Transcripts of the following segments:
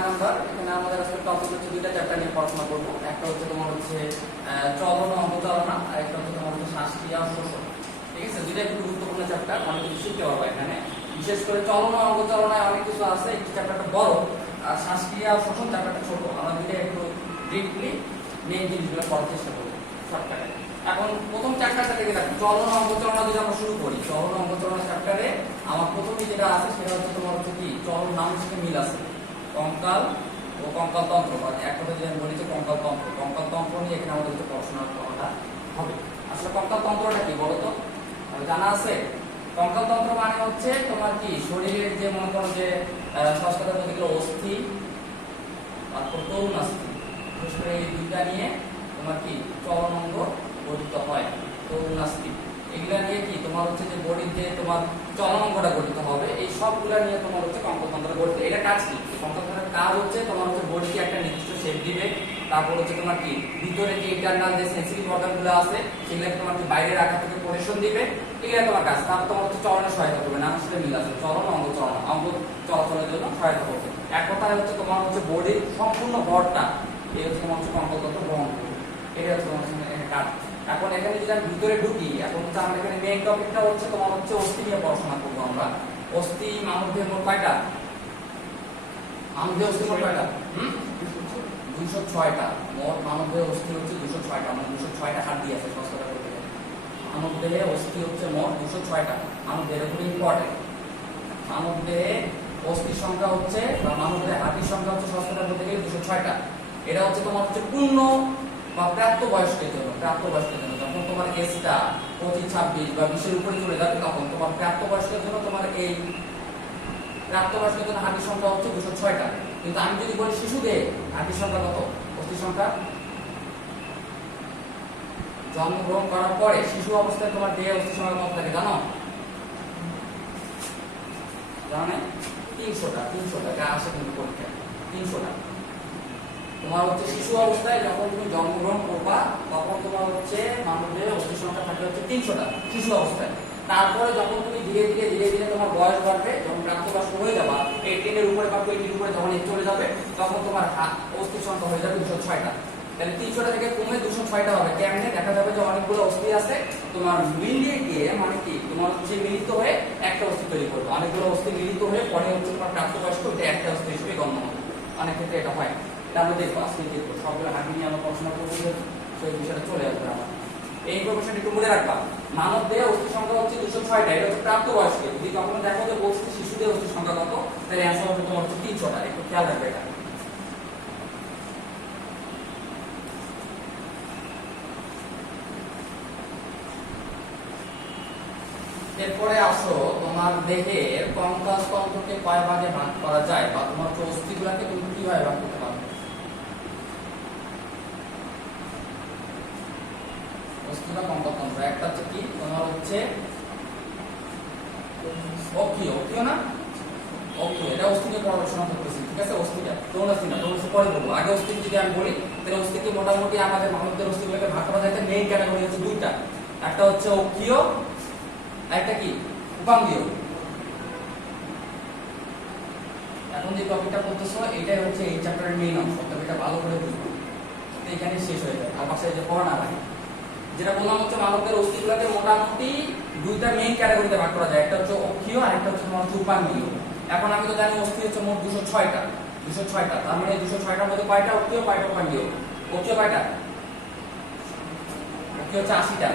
9 number. এখানে আমাদের আসলে টপিক হচ্ছে দুইটা চ্যাপ্টার নিয়ে পড়াশোনা করব। একটা হচ্ছে তোমার হচ্ছে চলন ও অবচালনা, আর একটা হচ্ছে তোমার হচ্ছে শ্বাসক্রিয়া ও শ্বসন। ঠিক আছে, দুইটা একটু গুরুত্বপূর্ণ চ্যাপ্টার, অনেক কিছু শিখতে পারবো এখানে। বিশেষ করে চলন ও অবচালনায় অনেক কিছু আছে, এই চ্যাপ্টারটা বড়, আর শ্বাসক্রিয়া ও শ্বসন চ্যাপ্টারটা ছোট। আমরা দুইটা একটু ডিপলি মেইন জিনিসগুলো পড়ার চেষ্টা করব শর্টকাটে। এখন প্রথম চ্যাপ্টারটা থেকে দেখো, চলন ও অবচালনা যদি আমরা শুরু করি, চলন ও অবচালনা চ্যাপ্টারে আমার প্রথমে যেটা আছে সেটা হচ্ছে তোমার হচ্ছে কি চলন নামের সাথে মিল আছে, কঙ্কাল ও কঙ্কাল তন্ত্র। এক কথা যদি আমি বলি যে কঙ্কাল তন্ত্র, কঙ্কাল তন্ত্র নিয়ে এখানে আমাদের একটু পড়াশোনা করাটা হবে। আসলে কঙ্কাল তন্ত্রটা কি বলতো, জানা আছে? কঙ্কাল তন্ত্র মানে হচ্ছে তোমার কি শরীরের যে মনে করো যে শ্বাসকতার মধ্যে গেলে অস্থি, তারপর তরুণ অস্থি, বিশেষ করে এই দুইটা নিয়ে তোমার কি চলন অঙ্গ গঠিত হয়। তরুণ অস্থি এগুলা নিয়ে কি তোমার হচ্ছে যে বডির যে তোমার চলন অঙ্গটা গঠিত হবে, এই সবগুলা নিয়ে তোমার হচ্ছে কঙ্কালতন্ত্র গঠিত। এটা কাজ কি? কঙ্কালতন্ত্রের কাজ হচ্ছে তোমার হচ্ছে বডিকে একটা নির্দিষ্ট শেপ দিবে, তারপর হচ্ছে তোমার কি ভিতরে যে ইন্টারনাল যে সেন্সিটিভ অর্গানগুলো আছে সেগুলোকে তোমার কি বাইরে রাখা থেকে পরিবেশন দিবে, এগুলা তোমার কাজ। তারপর তোমার হচ্ছে চলনে সহায়তা করবে, নামের সাথে মিল আছে, চলন অঙ্গ চলন, অঙ্গ চলাচলের জন্য সহায়তা করবে। এক কথায় হচ্ছে তোমার হচ্ছে বডির সম্পূর্ণ ভরটা এই হচ্ছে তোমার হচ্ছে কঙ্কালতন্ত্র বহন করবে, এটা হচ্ছে তোমার কাজ। এখন এখানে যদি আমি ভিতরে ঢুকি, এখন হচ্ছে আমরা এখানে মেইন টপিকটা হচ্ছে তোমার হচ্ছে অস্থি নিয়ে পড়াশোনা করবো আমরা। অস্থি মানবদেহের মোট কয়টা? মানবদেহে অস্থি মোট কয়টা? 206টা। মোট মানবদেহে অস্থি হচ্ছে 206টা, মানে 206টা হাড় দিয়ে আছে সস্তাটা করতে গেলে। মানবদেহে অস্থি হচ্ছে মোট 206টা। মানবদেহের খুব ইম্পর্টেন্ট। মানবদেহে অস্থির সংখ্যা হচ্ছে বা মানবদেহে হাড়ের সংখ্যা হচ্ছে সস্তাটা করতে গেলে 206টা। এটা হচ্ছে তোমার হচ্ছে পূর্ণ বা প্রাপ্তবয়স্কের জন্য, প্রাপ্তবয়স্কের জন্য যখন তোমার এজটা 25, 26 বা 20-এর উপরে চলে যাবে, তখন তোমার প্রাপ্তবয়স্কের জন্য তোমার এই প্রাপ্তবয়স্কের জন্য হাড়ির সংখ্যা হচ্ছে 206টা। কিন্তু আমি যদি বলি শিশুদের হাড়ির সংখ্যা কত? অস্থির সংখ্যা জন্মগ্রহণ করার পরে শিশু অবস্থায় তোমার দেহে অস্থির সংখ্যা কত থাকে জানো? জানো? 300টা। 300টা যা আসে কিন্তু পরীক্ষায় 300টা। তোমার হচ্ছে শিশু অবস্থায় যখন তুমি জন্মগ্রহণ করবা তখন তোমার হচ্ছে মানবদেহে অস্থির সংখ্যা থাকে হচ্ছে 300টা শিশু অবস্থায়। তারপরে যখন তুমি ধীরে ধীরে তোমার বয়স বাড়বে, যখন প্রাপ্তবয়স্ক হয়ে যাবা 18-এর উপরে বা 20-এর উপরে যখন চলে যাবে, তখন তোমার অস্থির সংখ্যা হয়ে যাবে 206টা। তাহলে 300টা থেকে কমে 206টা হবে। কেমনে? দেখা যাবে যে অনেকগুলো অস্থি আছে তোমার মিলিয়ে গিয়ে, মানে কি তোমার হচ্ছে মিলিত হয়ে একটা অস্থি তৈরি করবে। অনেকগুলো অস্থি মিলিত হয়ে পরে হচ্ছে তোমার প্রাপ্তবয়স্ক এটা একটা অস্থি হিসেবে গণ্য হবে। অনেক ক্ষেত্রে এটা হয়। আমরা দেখবো আজকে দেখবো সবগুলো হাঁটি নিয়ে আমরা পড়াশোনা করবো, সেই বিষয়টা চলে আসবে আমার। এই ইনফরমেশন একটু মনে রাখবা। মানব দেহে অস্থির সংখ্যা হচ্ছে 206টা, এটা হচ্ছে প্রাপ্তবয়স্ক। যদি কখনো দেখো যে বলছে শিশুদের অস্থির সংখ্যা কত, তাহলে অ্যান্সার হবে তোমার হচ্ছে 300টা। একটু খেয়াল রাখবে এটা। এরপরে আসো তোমার দেহের কঙ্কাল তন্ত্রকে কয় ভাগে ভাগ করা যায়, বা তোমার অস্থিগুলোকে তুমি কিভাবে ভাগ করতে পারবে? অস্থিটা কঙ্কাল তন্ত্র একটা হচ্ছে কি তোমার হচ্ছে অক্ষীয়, অক্ষীয় না অক্ষীয়, এটা অস্থিকে পড়াশোনা করতেছি। ঠিক আছে, অস্থিটা তরুণ অস্থি না, তরুণ অস্থি পরে বলবো। আগে অস্থি যদি আমি বলি, তাহলে অস্থিকে মোটামুটি আমাদের মানবদের অস্থিগুলোকে ভাগ করা যায় মেইন ক্যাটাগরি হচ্ছে দুইটা। একটা হচ্ছে অক্ষীয়, একটা কি উপাঙ্গীয়। এখন যে টপিকটা করতেছো এটাই হচ্ছে এই চ্যাপ্টারের মেইন অংশ, তবে এটা ভালো করে বুঝবো, এখানে শেষ হয়ে যায়। আর বাসায় যে পড়া না লাগে, যেটা বললাম হচ্ছে মানবদের অস্থিগুলোকে মোটামুটি দুইটা মেইন ক্যাটাগরিতে ভাগ করা যায়, একটা হচ্ছে অক্ষীয় আর একটা হচ্ছে তোমার উপাঙ্গীয়। এখন আমি তো জানি অস্থি হচ্ছে মোট 206টা। 206টা, তার মানে 206টার মধ্যে কয়টা অক্ষীয়, কয়টা উপাঙ্গীয়? অক্ষীয় কয়টা? অক্ষীয় হচ্ছে 80টা,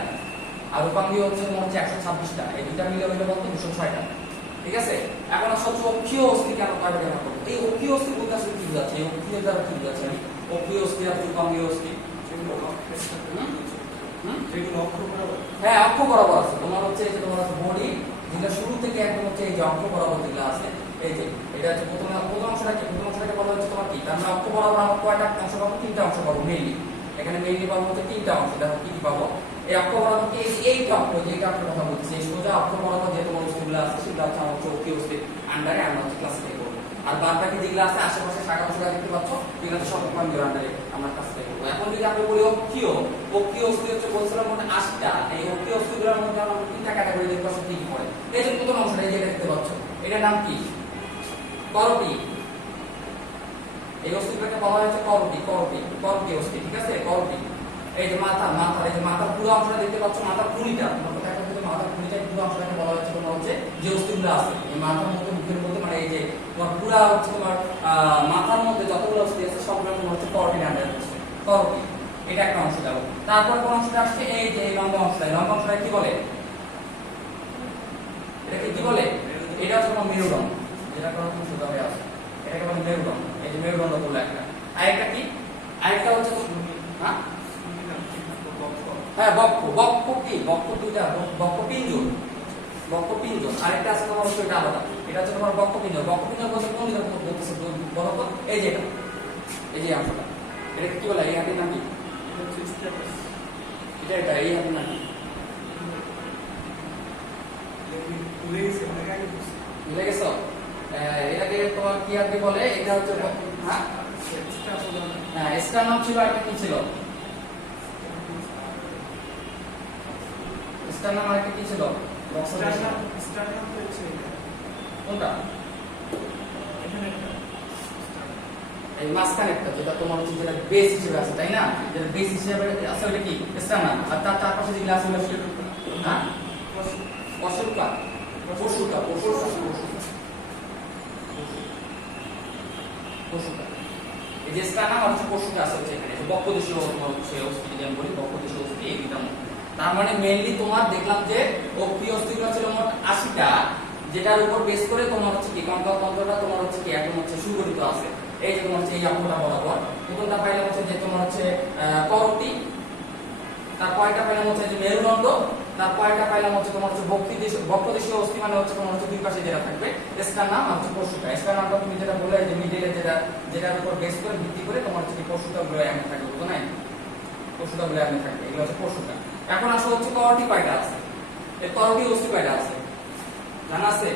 আর উপাঙ্গীয় হচ্ছে মোট হচ্ছে 126টা। এই দুইটা মিলে হইলে বলতে 206টা। ঠিক আছে, এখন আসলে অক্ষীয় অস্থিকে আমরা কয় ভাগে ভাগ করব? এই অক্ষীয় অস্থি বলতে আসলে কি বোঝাচ্ছে? এই অক্ষীয় দ্বারা কি বোঝাচ্ছে? আমি অক্ষীয় অস্থি আর উপাঙ্গীয় অস্থি হ্যাঁ অক্ষ বরাবর আছে। তোমার হচ্ছে এই যে তোমার বডি যেটা শুরু থেকে একদম হচ্ছে এই যে অক্ষ বরাবর যেগুলো আছে, এই যে এটা হচ্ছে প্রথম অংশটাকে বলা হচ্ছে তোমার কি, তার মানে অক্ষ বরাবর আমরা কয়টা অংশ পাবো? 3টা অংশ পাবো মেইনলি। এখানে মেইনলি পাবো হচ্ছে 3টা অংশ। দেখো কি কি পাবো? এই অক্ষ বরাবর কি এইটা অক্ষ, যেটা অক্ষ কথা বলছি, এই সোজা অক্ষ বরাবর যে তোমার অস্থিগুলো আছে সেটা হচ্ছে আমার অক্ষীয় অস্থির আন্ডারে আমরা হচ্ছে ক্লাসিফাই করবো। আর বাদ বাকি যেগুলো আছে আশেপাশে শাখা প্রশাখা দেখতে পাচ্ছ, এগুলো তো সব উপাঙ্গীয় আন্ডারে আমরা ক্লাসিফাই করবো। এখন যদি আমি বলি অক্ষীয় অস্থি হচ্ছে বলছিলাম মোট 80টা। এই অক্ষীয় অস্থিগুলোর মধ্যে আমরা 3টা ক্যাটাগরি দেখতে পাচ্ছি কি কি পড়ে। এই যে প্রথম অংশটা এই যে দেখতে পাচ্ছ, এটার নাম কি? করটি। এই অস্থিগুলোকে বলা হয়েছে করটি, করটি, করটি অস্থি, ঠিক আছে, করটি। এই যে মাথা, মাথা, এই যে মাথার পুরো অংশটা দেখতে পাচ্ছ, মাথার খুলিটা, মাথার খুলিটা পুরো অংশটাকে বলা হচ্ছে তোমার হচ্ছে যে অস্থিগুলো আছে এই মাথার মধ্যে, মুখের মধ্যে, মানে এই যে তোমার পুরো হচ্ছে তোমার মাথার মধ্যে যতগুলো অস্থি আছে সবগুলো তোমার হচ্ছে করটির আন্ডারে পড়ছে, করটি। এটা একটা অংশ গেল। তারপর কোন অংশটা আসছে, এই যে এই লম্বা অংশটা, লম্বা অংশটা কি বলে, এটাকে কি বলে, এটা হচ্ছে তোমার মেরুদণ্ড, যেটা কোনো তুমি সুতাবে আছে, এটাকে বলে মেরুদণ্ড। এই যে মেরুদণ্ড বলে একটা। আরেকটা কি, আরেকটা হচ্ছে হ্যাঁ হ্যাঁ বক্ষ, বক্ষ কি, বক্ষ দুইটা, বক্ষ পিঞ্জর, বক্ষ পিঞ্জর। আরেকটা আছে তোমার হচ্ছে এটা আলাদা, এটা হচ্ছে তোমার বক্ষ পিঞ্জর। বক্ষ পিঞ্জর বলতে কোন দিকে বলতেছে বলো তো, এই যে এটা, এই যে অংশটা, এটা কি বলে, এই হাতের নাম কি, এটা এটা এই হাতের নাম কি, ভুলে গেছো? এটাকে তোমার কি হাতে বলে, এটা হচ্ছে হ্যাঁ হ্যাঁ স্টার্নাম ছিল, একটা কি ছিল, স্টার্নাম আরেকটা কি ছিল, কোনটা, এই মাঝখানে একটা, যেটা তোমার হচ্ছে যেটা বেস হিসেবে আছে, তাই না, যেটা বেস হিসেবে আছে ওটা কি স্টার্নাম, আর তার চারপাশে যেগুলো আছে ওগুলো হ্যাঁ পশুকা, পশুকা, পশুকা, পশুকা। এই যে স্টার্নাম আর হচ্ছে পশুকা আছে হচ্ছে এখানে, বক্ষদেশীয় হচ্ছে অস্থি, যেমন বলি বক্ষদেশীয় অস্থি, এই দুইটা। তার মানে মেইনলি তোমার দেখলাম যে অক্ষীয় অস্থিগুলো ছিল মোট 80টা, যেটার উপর বেস করে তোমার হচ্ছে কি কঙ্কালতন্ত্রটা তোমার হচ্ছে কি এখন হচ্ছে সুগঠিত আছে। এই যে তোমার হচ্ছে এই অঙ্কটা বরাবর প্রথমটা পাইলাম হচ্ছে যে তোমার হচ্ছে করটি, তার পরেরটা পাইলাম হচ্ছে যে মেরুদণ্ড, তার পরেরটা পাইলাম হচ্ছে তোমার হচ্ছে বক্ষদেশীয় অস্থি, মানে হচ্ছে তোমার হচ্ছে দুই পাশে যেটা থাকবে স্টার্নাম আর হচ্ছে পশুকা। স্টার্নামটা তুমি যেটা বলে যে মিডলে যেটার উপর বেস করে ভিত্তি করে তোমার হচ্ছে কি পশুকা গুলো এমন থাকবে, বুঝো নাই, পশুকা গুলো এমন থাকবে, এগুলো হচ্ছে পশুকা। এখন আসলে হচ্ছে করটি কয়টা আছে, এই করটি অস্থি কয়টা আছে জানা আছে?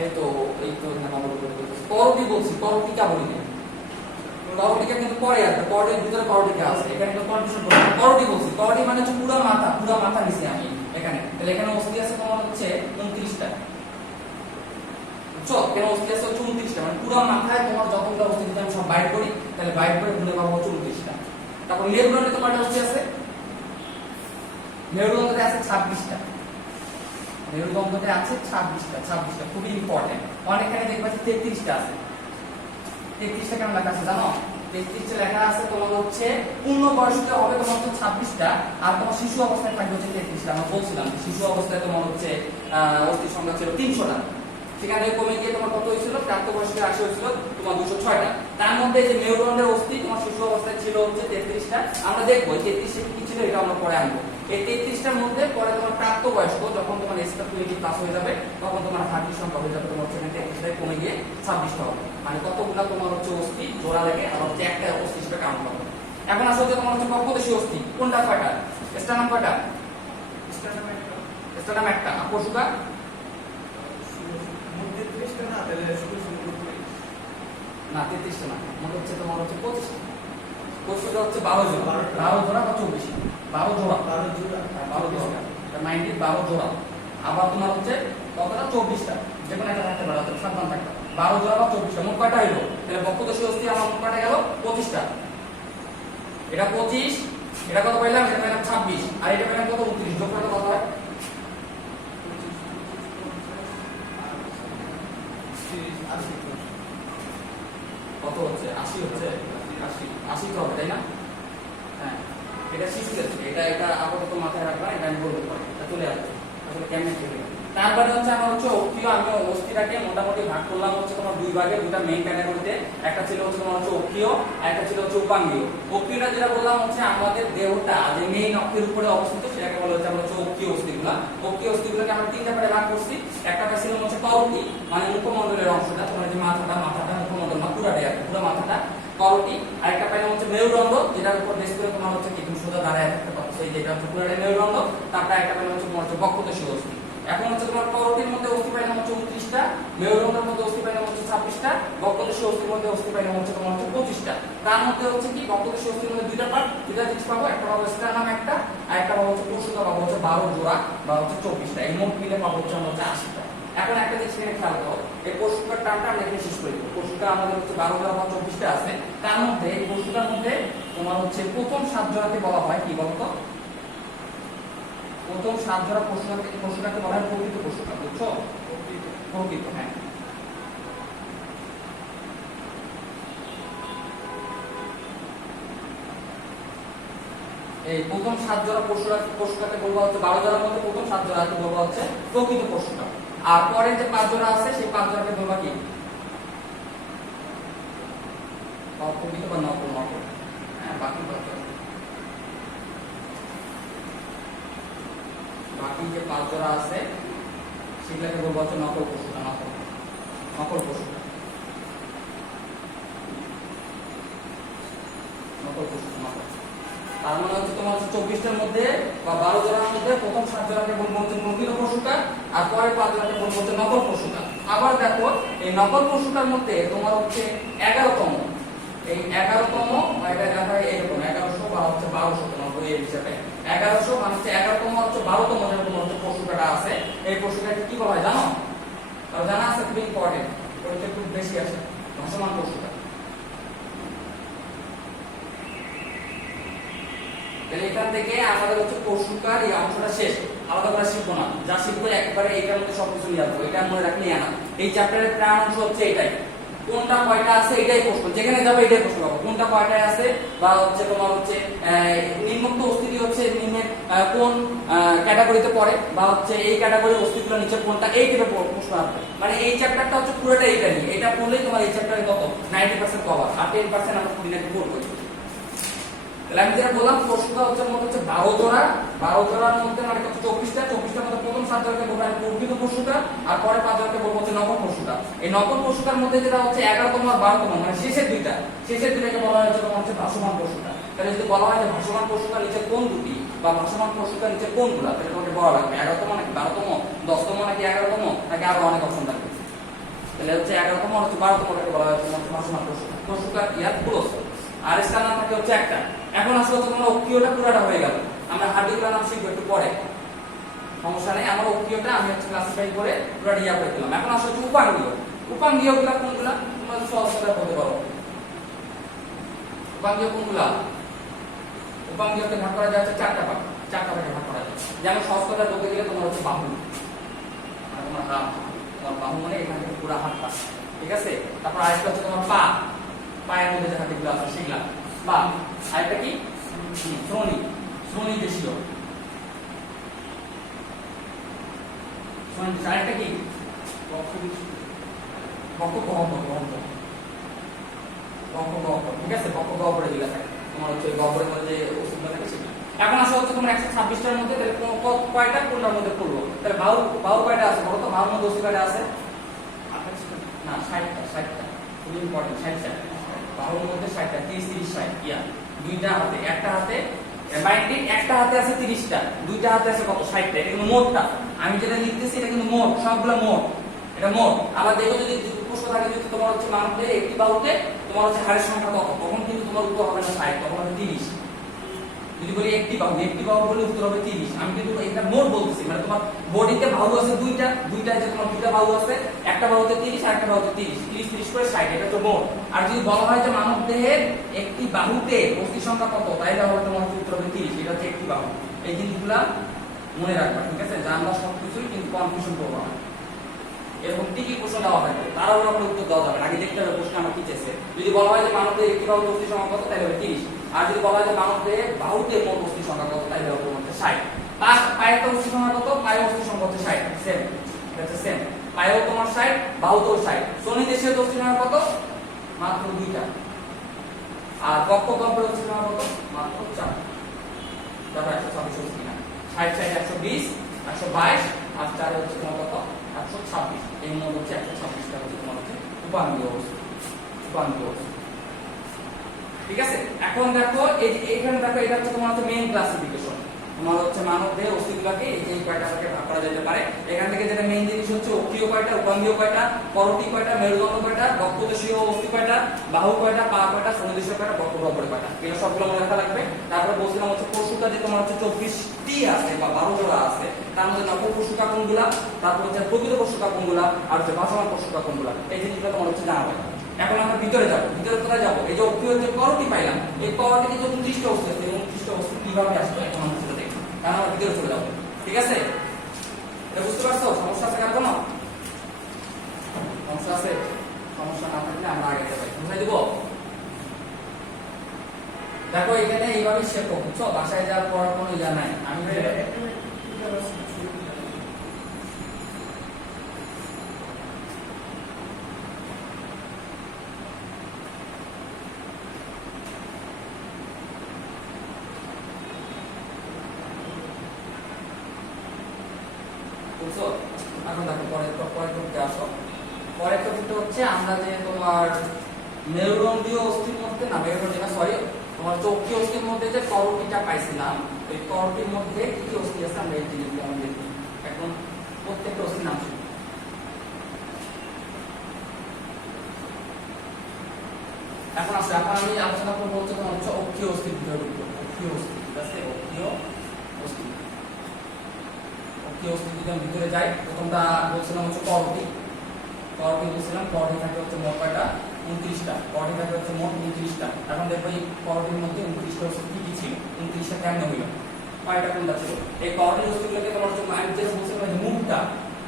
এই তো করটি বলছি, করটিকা বলি না, করটিকা কিন্তু পরে আছে, করটির ভিতরে করটিকা আছে, এখানে তো কন্ডিশন করব, করটি বলছি, করটি মানে হচ্ছে পুরো মাথা, পুরো মাথা নিছি আমি এখানে, তাহলে এখানে অস্থি আছে তোমার হচ্ছে 29টা, বুঝছো, এখানে অস্থি আছে হচ্ছে 29টা, মানে পুরো মাথায় তোমার যতগুলো অস্থি যদি আমি সব বাইর করি তাহলে বাইর করে গুণে পাবো 29টা। তারপর মেরুদণ্ডে তোমার অস্থি আছে, মেরুদণ্ডে আছে 26টা, মেরুদণ্ডতে আছে 26টা, খুবই ইম্পর্টেন্ট। অনেকখানে দেখবা যে 33টা আছে, 33টা কেন লেখা আছে জানো, 33টা লেখা আছে তোমার হচ্ছে পূর্ণবয়স্ক হবে তোমার হচ্ছে 26টা, আর তোমার শিশু অবস্থায় থাকবে হচ্ছে 33টা। আমরা বলছিলাম যে শিশু অবস্থায় তোমার হচ্ছে অস্থির সংখ্যা ছিল 300টা, সেখান থেকে কমে গিয়ে তোমার কত হয়েছিল, প্রাপ্তবয়স্কে আসে হয়েছিল তোমার 206টা। তার মধ্যে যে মেরুদণ্ডের অস্থি তোমার শিশু অবস্থায় ছিল হচ্ছে 33টা। আমরা দেখবো 33টা কি ছিল, এটা আমরা পরে আনবো। এই 33টার মধ্যে পরে তোমার প্রাপ্তবয়স্ক যখন তোমার স্টাফিলিটি প্লাস হয়ে যাবে তখন তোমার হার্টের সংখ্যা হয়ে যাবে তোমার সেখানে 33টা কমে গিয়ে 26টা হবে, মানে কতগুলা তোমার হচ্ছে অস্থি জোড়া লাগে আর হচ্ছে একটা অস্থি হিসেবে কাউন্ট হবে। এখন আসলে তোমার হচ্ছে বক্ষদেশীয় অস্থি কোনটা, কয়টা, স্টার্নাম কয়টা, স্টার্নাম একটা, আর পশুকা না 33টা না, মোট হচ্ছে তোমার হচ্ছে 25টা, পশুটা হচ্ছে 12 জোড়া, 12 জোড়া বা 24, 12 জোড়া, 12 জোড়া, 12 জোড়া। আবার তোমার হচ্ছে কতটা, 24টা, যে কোনো একটা থাকতে পারে, সাবধান থাকবে, 12 জোড়া বা 24টা, মোট কয়টা হলো, তাহলে বক্ষদেশীয় অস্থি আমার মোট কয়টা গেল, 25টা। এটা 25, এটা কত পাইলাম, এটা পাইলাম 26, আর এটা পাইলাম কত, 29, যোগ করলে কত হয়, কত হচ্ছে, 80 হচ্ছে, 80 তো হবে তাই না, হ্যাঁ এটা শিশুদের, এটা আপাতত মাথায় রাখবা, এটা আমি বলতে পারি, এটা চলে আসবে আসলে কেমনে চলে। তারপরে হচ্ছে আমার হচ্ছে অক্ষীয়, আমি অস্থিটাকে মোটামুটি ভাগ করলাম হচ্ছে তোমার দুই ভাগে, দুইটা মেইন ক্যাটাগরিতে, একটা ছিল হচ্ছে তোমার হচ্ছে অক্ষীয় আর একটা ছিল হচ্ছে উপাঙ্গীয়। অক্ষীয়টা যেটা বললাম হচ্ছে আমাদের দেহটা যে মেইন অক্ষের উপরে অবস্থিত সেটাকে বলা হচ্ছে আমরা হচ্ছে অক্ষীয় অস্থিগুলা। অক্ষীয় অস্থিগুলোকে আমরা তিনটা পার্টে ভাগ করছি, একটা ছিল হচ্ছে করটি, মানে মুখমণ্ডলের অংশটা, তোমার যে মাথাটা মুখমণ্ডল না পুরাটাই আর পুরো মাথাটা করটি, আরেকটা পাইলাম হচ্ছে মেরুদণ্ড, যেটার উপর বেস করে তোমার হচ্ছে কি তুমি সোজা দাঁড়ায় থাকতে পারো, সেই যেটা হচ্ছে পুরাটাই মেরুদণ্ড। তারপরে একটা পাইলাম হচ্ছে তোমার হচ্ছে বক্ষদেশীয় অস্থি। এখন হচ্ছে তোমার করটির মধ্যে অস্থি পাইলাম হচ্ছে 29টা, মেরুদণ্ডের মধ্যে অস্থি পাইলাম হচ্ছে 26টা, বক্ষদেশীয় অস্থির মধ্যে অস্থি পাইলাম হচ্ছে তোমার হচ্ছে 25টা। তার মধ্যে হচ্ছে কি বক্ষদেশীয় অস্থির মধ্যে দুইটা পার্ট, দুইটা জিনিস পাবো, একটা পাবো স্টার্নাম একটা, আর একটা পাবো হচ্ছে পশুটা পাবো হচ্ছে 12 জোড়া বা হচ্ছে 24টা, এই মোট মিলে পাবো হচ্ছে আমরা হচ্ছে 80টা। এখন একটা জিনিস এখানে খেয়াল করো, এই কোষকার টার্মটা আমরা এখানে শেষ করে দেব। কোষকা আমাদের হচ্ছে 12 জোড়া বা 24টা আছে, তার মধ্যে এই কোষকার মধ্যে তোমার হচ্ছে প্রথম 7 জোড়াকে বলা হয় কি বলতো? প্রথম 7 জোড়া কোষকাকে বলা হয় প্রকৃত কোষকা, বুঝছো? প্রকৃত, হ্যাঁ। এই প্রথম 7 জোড়া কোষকাকে বলবো হচ্ছে 12 জোড়ার মধ্যে প্রথম 7 জোড়াকে বলবো হচ্ছে প্রকৃত কোষকা। আর পরে যে 5 জোড়া আছে সেই 5 জোড়াকে বলবা কি? অপ্রকৃত বা নকল। হ্যাঁ, বাকি যে 5 জোড়া আছে সেগুলোকে বলবো হচ্ছে নকল কোষকা। নকল কোষকা। তার মানে হচ্ছে তোমার 24টার মধ্যে বা 12 জোড়ার মধ্যে প্রথম 7 জোড়াকে বলবো হচ্ছে প্রকৃত কোষকা, আর পরে 5 জোড়াকে বলবো হচ্ছে নকল কোষকা। আবার দেখো এই নকল কোষকার মধ্যে তোমার হচ্ছে 11তম, এই 11তম এটা লেখা হয় এরকম 1100 বা হচ্ছে 1200 তোমার বইয়ের হিসাবে 1100 মানে হচ্ছে 11তম হচ্ছে 12তম যে তোমার হচ্ছে কোষকাটা আছে, এই কোষকাটাকে কি বলা হয় জানো? তাহলে জানা আছে, খুব ইম্পর্টেন্ট, পরীক্ষা খুব বেশি আসে, ভাসমান কোষকা। এখান থেকে আমাদের হচ্ছে কোষকার এই অংশটা শেষ, আলাদা করে শিখবো না, যা শিখবো একবারে এটার মধ্যে সবকিছু নিয়ে আসবো, এটা মনে রাখলেই আনা। এই চ্যাপ্টারের প্রাণ অংশ হচ্ছে এটাই, কোনটা কয়টা আছে এটাই প্রশ্ন, যেখানে যাবে এটাই প্রশ্ন পাবো, কোনটা কয়টায় আছে বা হচ্ছে তোমার হচ্ছে নিম্নোক্ত অস্থিতি হচ্ছে নিম্নের কোন ক্যাটাগরিতে পড়ে বা হচ্ছে এই ক্যাটাগরির অস্থিতিগুলো নিচে কোনটা, এই টাইপের প্রশ্ন আসবে। মানে এই চ্যাপ্টারটা হচ্ছে পুরোটা এইটা নিয়ে, এটা পড়লেই তোমার এই চ্যাপ্টারে কত 90% কভার, আর 10% আমরা পুরিনাকে পড়বো। আমি যেটা বললাম কোষকা হচ্ছে মধ্যে হচ্ছে 12 জোড়া, 12 জোড়ার মধ্যে মানে হচ্ছে 24টার মধ্যে প্রথম 7 জোড়াকে বলবো আমি প্রকৃত কোষকা, আর পরে 5 জোড়াকে বলবো হচ্ছে নকল কোষকা। এই নকল কোষকার মধ্যে যেটা হচ্ছে 11তম আর 12তম মানে শেষের দুইটাকে বলা হয় তোমার হচ্ছে ভাসমান কোষকা। তাহলে যদি বলা হয় যে ভাসমান কোষকা নিচে কোন দুটি বা ভাসমান কোষকা নিচে কোনগুলা, তাহলে তোমাকে বলা লাগবে 11তম নাকি 12তম, 10তম নাকি 11তম, নাকি আরো অনেক অপশন থাকবে। তাহলে হচ্ছে 11তম আর হচ্ছে 12তমটাকে বলা হয় তোমার ভাসমান কোষকা। কোষকা ইয়ার ক্লোজ আর স্থান নাম থাকে হচ্ছে একটা। এখন আসলে তোমরা অক্ষীয়টা পুরোটা হয়ে গেল, আমরা হার্ডিগুলোর নাম শিখবো একটু পরে, সমস্যা নেই। আমার অক্ষীয়টা আমি হচ্ছে ক্লাসিফাই করে পুরোটা ইয়া করে দিলাম। এখন আসলে উপাঙ্গীয়, উপাঙ্গীয়গুলো কোনগুলা তোমরা সহজভাবে বলতে পারো? উপাঙ্গীয় কোনগুলা? উপাঙ্গীয়কে ভাগ করা যায় হচ্ছে চারটা ভাগে ভাগ করা যায়। যেমন সহজভাবে বলতে গেলে তোমার হচ্ছে বাহু, মানে তোমার হাত, তোমার বাহু মানে এখান থেকে পুরো হাতটা, ঠিক আছে? তারপর আরেকটা হচ্ছে তোমার পা, পায়ের মধ্যে যে হাঁটিগুলো আছে সেগুলা বা আরেকটা কি শ্রোণী দেশীয়, আরেকটা কি ঠিক আছে, বক্ষ গহ্বরে যেগুলো থাকে তোমার হচ্ছে গহ্বরের মধ্যে যে ওষুধগুলো থাকে সেগুলো। এখন আসা হচ্ছে তোমার 126টার মধ্যে, তাহলে কয়টা কোনটার মধ্যে পড়লো? তাহলে বাহু কয়টা আছে বলো তো? বাহুর মধ্যে ওষুধ কয়টা আছে? না 60টা, খুব ইম্পর্টেন্ট, 60টা বাহুর মধ্যে 60টা, 30-30-60 ইয়া। দুইটা হাতে, একটা হাতে বাইন্ডিং, একটা হাতে আছে 30টা, দুইটা হাতে আছে কত? 60টা। এটা কিন্তু মোটটা, আমি যেটা লিখতেছি এটা কিন্তু মোট, সবগুলো মোট, এটা মোট। আবার দেখো যদি প্রশ্ন থাকে যদি তোমার হচ্ছে মানতে একটি বাহুতে তোমার হচ্ছে হাড়ের সংখ্যা কত, তখন কিন্তু তোমার উত্তর হবে না 60, তখন হবে 30। যদি বলি একটি বাহু বলে উত্তর হবে 30। আমি কিন্তু এটা মোট বলতেছি, মানে তোমার বডিতে বাহু আছে দুইটা যে তোমার দুইটা বাহু আছে, একটা বাহুতে 30 আর একটা বাহুতে 30 করে 60, এটা তো মোট। আর যদি বলা হয় যে মানব দেহের একটি বাহুতে অস্থি সংখ্যা কত, তাইলে হবে তোমার উত্তর হবে 30, এটা হচ্ছে একটি বাহু। এই জিনিসগুলা মনে রাখবা, ঠিক আছে? জানবা সবকিছুই, কিন্তু কনফিউশন করবো না। এরকম টিকি প্রশ্ন দেওয়া থাকে, তারাও আমরা উত্তর দেওয়া যাবে, আগে দেখতে হবে প্রশ্ন আমার কি চেয়েছে। যদি বলা হয় যে মানব দেহের একটি বাহুতে অস্থি সংখ্যা কত, তাহলে হবে 30। আর যদি বলা হয় যে মানব দেহের বাহুতে মোট অস্থি সংখ্যা কত, তাহলে হবে হচ্ছে 60। পায়ের অস্থি সংখ্যা কত? পায়ের অস্থি সংখ্যা হচ্ছে 60, সেম, এটা হচ্ছে সেম। পায়েও তোমার 60, বাহুতেও 60। শ্রোণী দেশীয় অস্থি সংখ্যা কত? মাত্র 2টা। আর বক্ষ গহ্বরের অস্থি সংখ্যা কত? মাত্র 4। দেখো 126 অস্থি না, 60 120, 122 আর 4 হচ্ছে তোমার কত? 126। এই মোট হচ্ছে 126টা হচ্ছে তোমার হচ্ছে উপাঙ্গীয় অস্থি। ঠিক আছে? এখন দেখো এইখানে দেখো, এটা হচ্ছে তোমার হচ্ছে মেইন ক্লাসিফিকেশন। তোমার হচ্ছে মানব দেহে অস্থিগুলোকে এই কয়টা ভাগে ভাগ করা যেতে পারে। এখান থেকে যেটা মেইন জিনিস হচ্ছে অক্ষীয় কয়টা, উপাঙ্গীয় কয়টা, করটি কয়টা, মেরুদণ্ড কয়টা, বক্ষদেশীয় অস্থি কয়টা, বাহু কয়টা, পা কয়টা, স্তনদেশীয় কয়টা, বক্ষগহ্বর কয়টা, এগুলো সবগুলো মনে রাখা লাগবে। তারপরে বলছিলাম হচ্ছে পশুটা যে তোমার হচ্ছে 24টি আছে বা 12 জোড়া আছে, তার মধ্যে নকল পশুকা কোনগুলা, তারপর হচ্ছে প্রকৃত পশুকা কোনগুলা, আর হচ্ছে ভাসমান পশুকা কোনগুলা, এই জিনিসগুলো তোমার হচ্ছে জানা হবে। এখন আমরা ভিতরে যাব। ভিতরে কোথায় যাব? এই যে অক্ষীয় যে করটি পাইলাম, এই করটিতে যে 29টা অস্থি আছে, এই 29টা অস্থি কিভাবে আসবে এখন আমরা সেটা দেখব। কারণ আমরা ভিতরে চলে যাবো। ঠিক আছে, এটা বুঝতে পারছো? সমস্যা আছে কার কোনো? সমস্যা আছে? সমস্যা না থাকলে আমরা আগে যাই। বুঝাই দেব? দেখো এখানে এইভাবে শেখো, বুঝছো? বাসায় যাওয়ার পর কোনো ইয়া নাই। আমি বুঝছো? এখন দেখো পরের টপিকে আসো। পরের টপিকটা হচ্ছে আমরা যে তোমার মেরুদণ্ডীয় অস্থির মধ্যে না, মেরুদণ্ডী না সরি, তোমার চোখীয় অস্থির মধ্যে যে করটিটা পাইছিলাম, এই করটির মধ্যে কি কি অস্থি আছে আমরা এই জিনিসগুলো আমরা দেখি। এখন প্রত্যেকটা অস্থির নাম শুনি। এখন আসলে এখন আমি আলোচনা করবো হচ্ছে তোমার হচ্ছে অক্ষীয় অস্থির ভিতরে। অক্ষীয় অস্থি, ঠিক আছে? অক্ষীয় অস্থি, অক্ষীয় অস্থির ভিতরে যাই। প্রথমটা বলছিলাম হচ্ছে করটি। করটি বলছিলাম, করটি থাকে হচ্ছে মোট কয়টা? 29টা। করটি থাকে হচ্ছে মোট 29টা। এখন দেখো এই করটির মধ্যে 29টা অস্থি কি কি ছিল, 29টা কেমন হইল, কয়টা কোনটা ছিল? এই করটির অস্থিগুলোকে তোমার হচ্ছে আমি যেটা বলছিলাম যে মুখটা,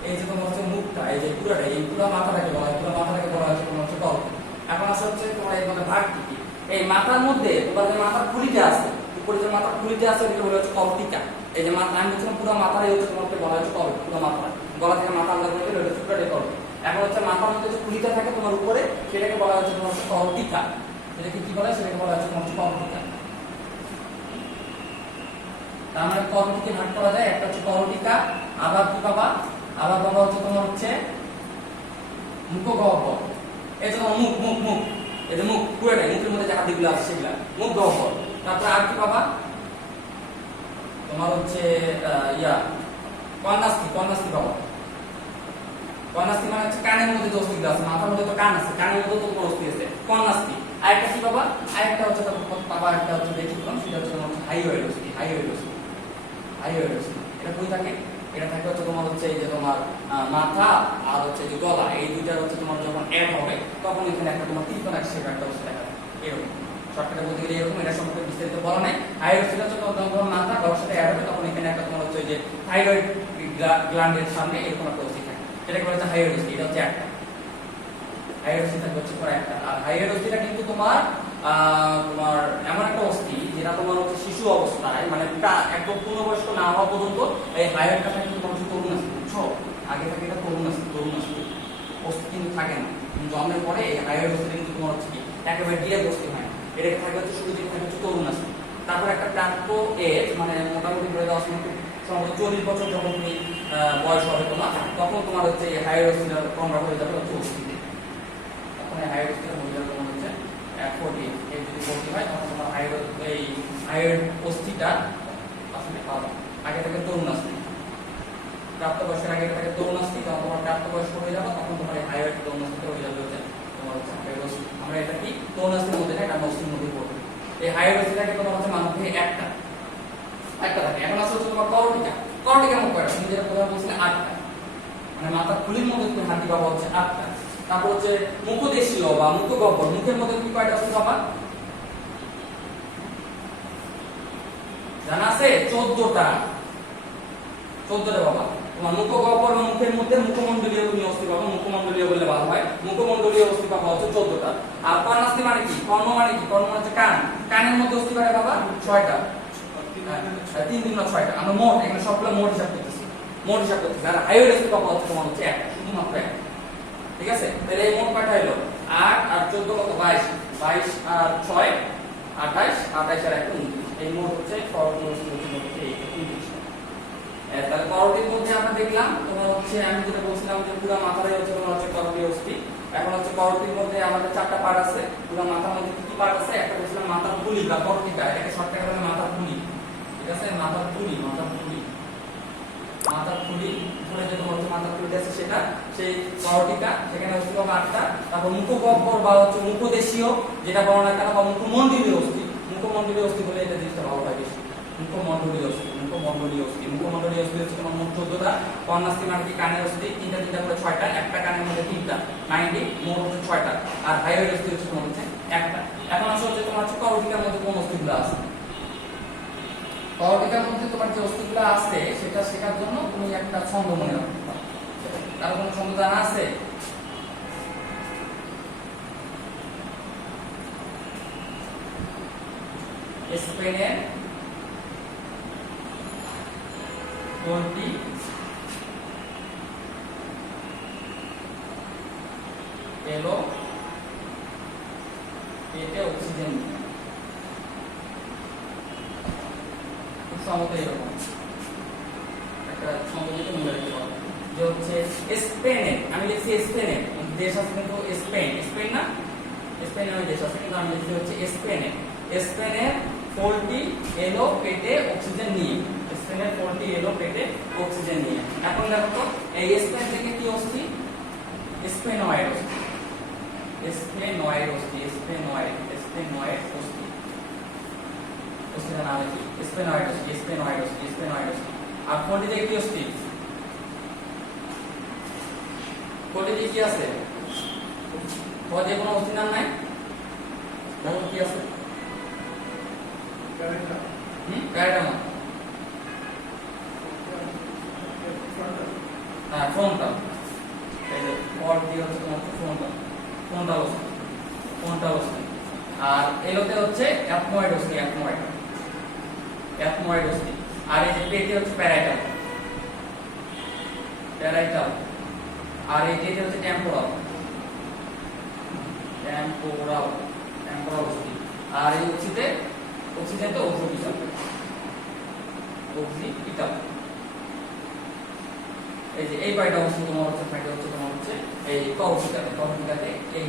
এই যে তোমার হচ্ছে মুখটা, এই যে পুরাটা, এই পুরো মাথাটাকে বলা হয়, পুরো মাথাটাকে বলা হয় তোমার হচ্ছে করটি। এখন আসলে হচ্ছে তোমার এই মধ্যে ভাগ কি কি? এই মাথার মধ্যে তোমার যে মাথার খুলিতে আছে, উপরে যে মাথার খুলিতে আছে এটা বলা হচ্ছে করটিকা। এই যে মাথা আমি বলছিলাম পুরো মাথাটাই হচ্ছে তোমাকে বলা হচ্ছে করটি, পুরো মাথা, গলা থেকে মাথা আলাদা করে দিলে ওটা পুরোটাই করটি। এখন হচ্ছে মাথার মধ্যে যে খুলিটা থাকে তোমার উপরে, সেটাকে বলা হচ্ছে তোমার হচ্ছে করটিকা। এটাকে কি বলা হয়? সেটাকে বলা হচ্ছে তোমার হচ্ছে করটিকা। তার মানে করটিকে ভাগ করা যায়, একটা হচ্ছে করটিকা, আবার কি পাবা? আবার পাবা হচ্ছে তোমার হচ্ছে মুখগহ্বর। এই যে তোমার মুখ মুখ মুখ, এই যে মুখ পুরোটাই, মুখের মধ্যে যে হাড়িগুলো আছে সেগুলা মুখ গহ্বর। তারপরে আর কি পাবা? তোমার হচ্ছে কর্ণাস্থি, কর্ণাস্থি পাবা। কর্ণাস্থি মানে হচ্ছে কানের মধ্যে যে অস্থিগুলো আছে, মাথার মধ্যে তো কান আছে, কানের মধ্যে তো অস্থি আছে, কর্ণাস্থি। আরেকটা কি পাবা? আরেকটা হচ্ছে পাবা, একটা হচ্ছে ব্যতিক্রম, সেটা হচ্ছে তোমার হাইওয়েড অস্থি। হাইওয়েড অস্থি, হাইওয়েড অস্থি এটা কই থাকে? এটা থাকে হচ্ছে তোমার হচ্ছে এই যে তোমার মাথা আর হচ্ছে যে গলা, এই দুইটার হচ্ছে তোমার যখন অ্যাড হবে তখন এখানে একটা তোমার ত্রিকোণ শেপের একটা অস্থি দেখা যায়। এরকম শর্টকাটে বলতে গেলে এরকম, এটা সম্পর্কে বিস্তারিত বলা নাই। হাইওয়েড অস্থিটা হচ্ছে যখন মাথা গলার সাথে অ্যাড হবে তখন এখানে একটা তোমার হচ্ছে যে থাইরয়েড গ্ল্যান্ডের সামনে এরকম একটা অস্থি থাকে, এটাকে বলা হচ্ছে হাইওয়েড অস্থি। এটা হচ্ছে একটা হাইওয়েড অস্থি থাকবে হচ্ছে পরে একটা। আর হাইওয়েড অস্থিটা কিন্তু তোমার তোমার এমন একটা অস্থি যেটা তোমার হচ্ছে শিশু অবস্থায়, মানে একদম পূর্ণবয়স্ক না হওয়া পর্যন্ত এই হাইওয়েডটা থাকে কিন্তু তোমার তরুণ অস্থি, বুঝছো? আগে থাকে এটা তরুণ অস্থি, তরুণ অস্থি কিন্তু থাকে না। জন্মের পরে এই হাইওয়েড অস্থিটা কিন্তু তোমার হচ্ছে কি একেবারে ডিরেক্ট অস্থি হয় না, এটাকে থাকে হচ্ছে শুরু থেকে থাকে হচ্ছে তরুণ অস্থি। তারপর একটা প্রাপ্ত এজ, মানে মোটামুটি ধরে 10 থেকে সম্ভবত 40 বছর যখন তুমি বয়স হবে তোমার, তখন তোমার হচ্ছে এই হাইওয়েড অস্থিটা কনভার্ট হয়ে যাবে হচ্ছে অস্থিতে। তখন এই হাইওয়েড অস্থিটা হয়ে যাবে তোমার হচ্ছে 40, এই যদি 40 হয় তখন তোমার হাইওয়েড অস্থিটা আসলে পাবে। আগে থেকে তরুণ অস্থি, প্রাপ্তবয়স্কের আগে থেকে তরুণ অস্থি, যখন তোমার প্রাপ্তবয়স্ক হয়ে যাবে তখন তোমার এই হাইওয়েড তরুণ অস্থিটা হয়ে যাবে হচ্ছে তোমার হচ্ছে হাইওয়েড অস্থি। আমরা এটা কি তরুণ অস্থির মধ্যে না, এটা অস্থির মধ্যে পড়বে। এই হাইওয়েড অস্থিটাকে তোমার হচ্ছে মানব দেহে একটা থাকে। এখন আসলে হচ্ছে তোমার করটিকা। করটিকার মুখ কয়টা? তুমি যেটা প্রথমে বলছিলে 8টা, মানে মাথার খুলির মধ্যে তুমি হাড়ি পাবা হচ্ছে 8টা। তারপর হচ্ছে মুখদেশীয় বা মুখগহ্বর, মুখের মধ্যে তুমি কয়টা অস্থি পাবা জানা আছে? 14টা। 14টা বাবা। তোমার মুখগহ্বর বা মুখের মধ্যে মুখমণ্ডলীয় তুমি অস্থি পাবা, মুখমণ্ডলীয় বললে ভালো হয়। মুখমণ্ডলীয় অস্থি পাবা হচ্ছে 14টা। আর কর্ণাস্থি মানে কি? কর্ণ মানে কি? কর্ণ মানে হচ্ছে কান। কানের মধ্যে অস্থি পাবে বাবা 6টা। 3 3 6টা। আমরা মোট এখানে সবগুলো মোট হিসাব করতেছি, মোট হিসাব করতেছি। আর হাইওয়েড অস্থি পাবা হচ্ছে তোমার হচ্ছে একটা, শুধুমাত্র একটা। ঠিক আছে, তাহলে এই মোট কয়টা হলো? 8 আর 14 কত? 22। 22 আর 6 28, 28 আর 1 29। এই মোট হচ্ছে করটির অস্থি হচ্ছে এই 29টা। তাহলে করটির মধ্যে আমরা দেখলাম তোমার হচ্ছে আমি যেটা বলছিলাম যে পুরো মাথাটাই হচ্ছে তোমার হচ্ছে করটির অস্থি। এখন হচ্ছে করটির মধ্যে আমাদের 4টা পার্ট আছে। পুরো মাথার মধ্যে কি কি পার্ট আছে? একটা বলছিলাম মাথার খুলি বা করটিকা, এটাকে শর্টকাটে বলে মাথার খুলি। ঠিক আছে, মাথার খুলি উপরে যে তোমার হচ্ছে মাথার খুলি আছে সেটা, সেই কর্টিকা, সেখানে হচ্ছে 8টা। তারপর মুখগহ্বর বা হচ্ছে মুখদেশীয় যেটা বলো না কেন, বা মুখমণ্ডলীয় অস্থি বলে এটা জিনিসটা ভালো হয় বেশি। মুখমণ্ডলীয় অস্থি হচ্ছে তোমার মোট 14টা। কর্ণাস্থি মানে কি কানের অস্থি, তিনটা করে 6টা, একটা কানের মধ্যে 3টা, মাইন্ডি মোট হচ্ছে 6টা। আর হাইওয়েড অস্থি হচ্ছে তোমার হচ্ছে একটা। এখন আসলে হচ্ছে তোমার হচ্ছে কর্টিকার মধ্যে কোন অস্থিগুলো আছে। কর্টিকার মধ্যে তোমার যে অস্থিগুলো আছে সেটা শেখার জন্য তুমি একটা ছন্দ মনে রাখতে পারো। কারো কোনো ছন্দ জানা আছে? স্পেনের কোনটি এলো পেটে অক্সিজেন খুব সম্ভবত এরকম একটা সম্বোধিত মনে রাখতে পারো যে হচ্ছে স্পেনের, আমি লিখছি স্পেনের দেশ আছে কিন্তু স্পেন না, স্পেনের দেশ আছে কিন্তু আমি লিখছি হচ্ছে স্পেনের পোলট্রি এলো পেটে অক্সিজেন নিয়ে। স্পেনের পোলট্রি এলো পেটে অক্সিজেন নিয়ে। এখন দেখো তো এই স্পেন থেকে কি অস্থি? স্পেনয়েড অস্থি। অস্থিটার নাম কি? স্পেনয়েড অস্থি। আর পোলট্রি থেকে কি অস্থি? পোলট্রি থেকে কি আছে? যে কোনো অস্থির নাম নাই? দেখো কি আছে? প্যারাটামা, হ্যাঁ ফ্রন্টাল। এই যে পর দিয়ে হচ্ছে তোমার ফ্রন্টাল অস্থি। আর এলোতে হচ্ছে অ্যাথময়েড অস্থি। আর এই যে পেটে হচ্ছে প্যারাইটাল। আর এই যে হচ্ছে টেম্পোরাল অস্থি। আর এই অক্সিজেন তো অক্সিপিটাল। এই যে এই কয়টা অংশ তোমার হচ্ছে তোমার হচ্ছে এই কর্টিকাতে এই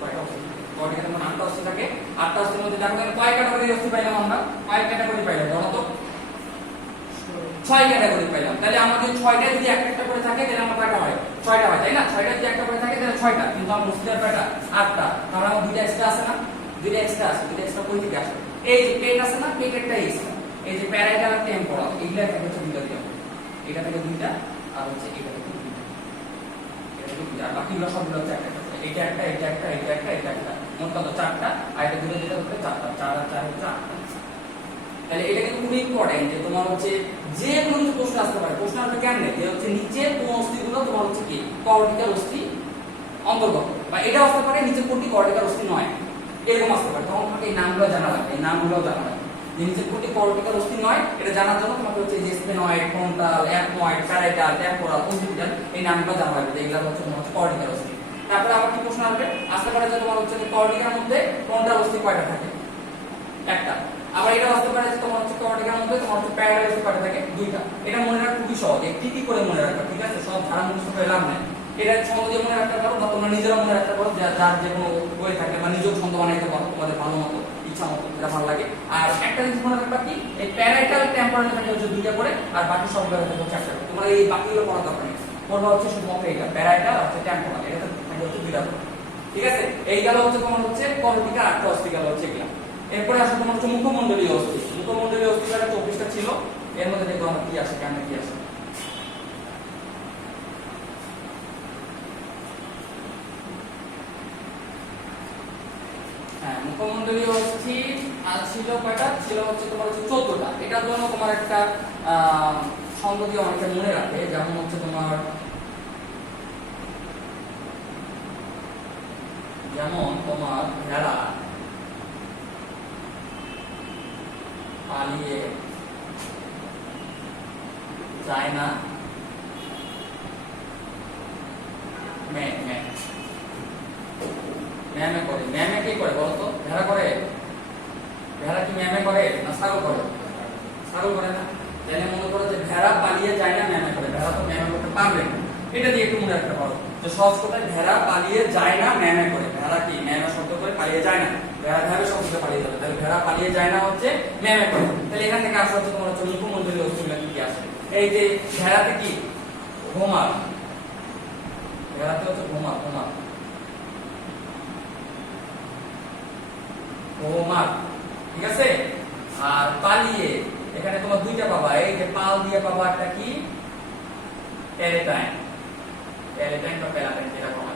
কয়টা অংশ কর্টিকাতে মানে 8টা অংশ থাকে। 8টা অংশের মধ্যে দেখো কয় ক্যাটাগরি অংশ পাইলাম আমরা? কয় ক্যাটাগরি পাইলাম বলো তো? 6 ক্যাটাগরি পাইলাম। তাহলে আমাদের 6টা যদি একটা করে থাকে তাহলে আমার কয়টা হয়? 6টা হয়, তাই না? 6টা যদি একটা করে থাকে তাহলে 6টা, কিন্তু আমার অক্সিজেন কয়টা? 8টা। তাহলে আমার দুইটা এক্সট্রা আছে না? দুইটা এক্সট্রা কই থেকে আসে? এই যে পেট আছে না, পেটেরটা এক্সট্রা। এই যে প্যারাইটাল আর টেম্পোরাল এগুলা থেকে হচ্ছে দুইটা দিয়ে, এটা থেকে দুইটা আর হচ্ছে এটা থেকে দুইটা, আর বাকিগুলো সবগুলো হচ্ছে একটা। এটা একটা মোট কত? 4টা। আর এটা দুটো যেটা হচ্ছে 4টা, 4 আর 4 হচ্ছে 8টা। তাহলে এটা কিন্তু খুবই ইম্পর্টেন্ট যে তোমার হচ্ছে যে কোনো প্রশ্ন আসতে পারে। প্রশ্ন আসবে কেমনে? যে হচ্ছে নিচের কোন অস্থিগুলো তোমার হচ্ছে কি কর্টিকাল অস্থি অন্তর্গত, বা এটা আসতে পারে নিচের কোনটি কর্টিকাল অস্থি নয়, এরকম আসতে পারে। তখন তোমাকে এই নামগুলো জানা লাগবে, যে নিচের কোনটি কর্টিকাল অস্থি নয় এটা জানার জন্য তোমাকে হচ্ছে যে sphenoid, frontal, ethmoid, parietal, temporal, occipital এই নামগুলো জানা লাগবে। এগুলো হচ্ছে তোমার হচ্ছে কর্টিকাল অস্থি। তারপরে আবার কি প্রশ্ন আসতে পারে যে তোমার হচ্ছে কর্টিকার মধ্যে ফ্রন্টাল অস্থি কয়টা থাকে? একটা। আবার এটা আসতে পারে যে তোমার হচ্ছে কর্টিকার মধ্যে তোমার হচ্ছে প্যারাইটাল অস্থি কয়টা থাকে? 2টা। এটা মনে রাখা খুবই সহজ, একটি করে মনে রাখবা, ঠিক আছে? সব ধারা মুখস্থ করে লাভ নাই। এটা ছন্দ দিয়ে মনে রাখতে পারো, বা তোমরা নিজেরা মনে রাখতে পারো, যার যে কোনো বই থাকে, বা নিজের ছন্দ বানাইতে পারো তোমাদের ভালো মতো, ইচ্ছা মতো, যেটা ভালো লাগে। আর একটা জিনিস মনে রাখবা কি, এই প্যারাইটাল টেম্পোরাল থাকে হচ্ছে 2টা করে, আর বাকি সবগুলো থাকে হচ্ছে 1টা করে। তোমরা এই বাকিগুলো পড়া দরকার নেই, পড়বা হচ্ছে শুধুমাত্র এটা প্যারাইটাল আর টেম্পোরাল, এটা থাকে হচ্ছে 2টা করে, ঠিক আছে? এই গেল হচ্ছে তোমার হচ্ছে কর্টিকা, 8টা অস্থি গেল হচ্ছে এগুলা। এরপরে আসলে তোমার হচ্ছে মুখমণ্ডলীয় অস্থি। মুখমণ্ডলীয় অস্থিটা 24টা ছিল, এর মধ্যে দেখো আমরা কি আসে, কেমন কি আসে। মুখমণ্ডলীয় অস্থি ছিল কয়টা? ছিল হচ্ছে তোমার হচ্ছে 14টা। এটার জন্য তোমার একটা ছন্দ দিয়ে অনেকে মনে রাখে, যেমন হচ্ছে তোমার ভেড়া পালিয়ে যায় না ম্যামে করে। ম্যামে কি করে বলো তো? ভেড়া করে? ভেড়া কি ম্যামে করে না ছাগল করে? ছাগল করে না। তাহলে মনে করো যে ভেড়া পালিয়ে যায় না ম্যামে করে। ভেড়া তো ম্যামে করতে পারবে না, এটা দিয়ে একটু মনে রাখতে পারো। যে সহজ কথায় ভেড়া পালিয়ে যায় না ম্যামে করে। ভেড়া কি ম্যামে শব্দ করে পালিয়ে যায় না, ভেড়া ভেড়া শব্দ করে পালিয়ে যাবে, তাহলে ভেড়া পালিয়ে যায় না হচ্ছে ম্যামে করে। তাহলে এখান থেকে আসা হচ্ছে তোমার হচ্ছে মুখমণ্ডলীয় অস্থিগুলো কি আসে। এই যে ভেড়াতে কি ঘুমার, ভেড়াতে হচ্ছে ঘুমার ঘুমার ঘুমার, ঠিক আছে। আর পালিয়ে এখানে তোমার দুইটা পাবা, এই যে পাল দিয়ে পাবা একটা কি প্যালেটাইন, প্যালেটাইন বা প্যালাটাইন যেটা পাবা,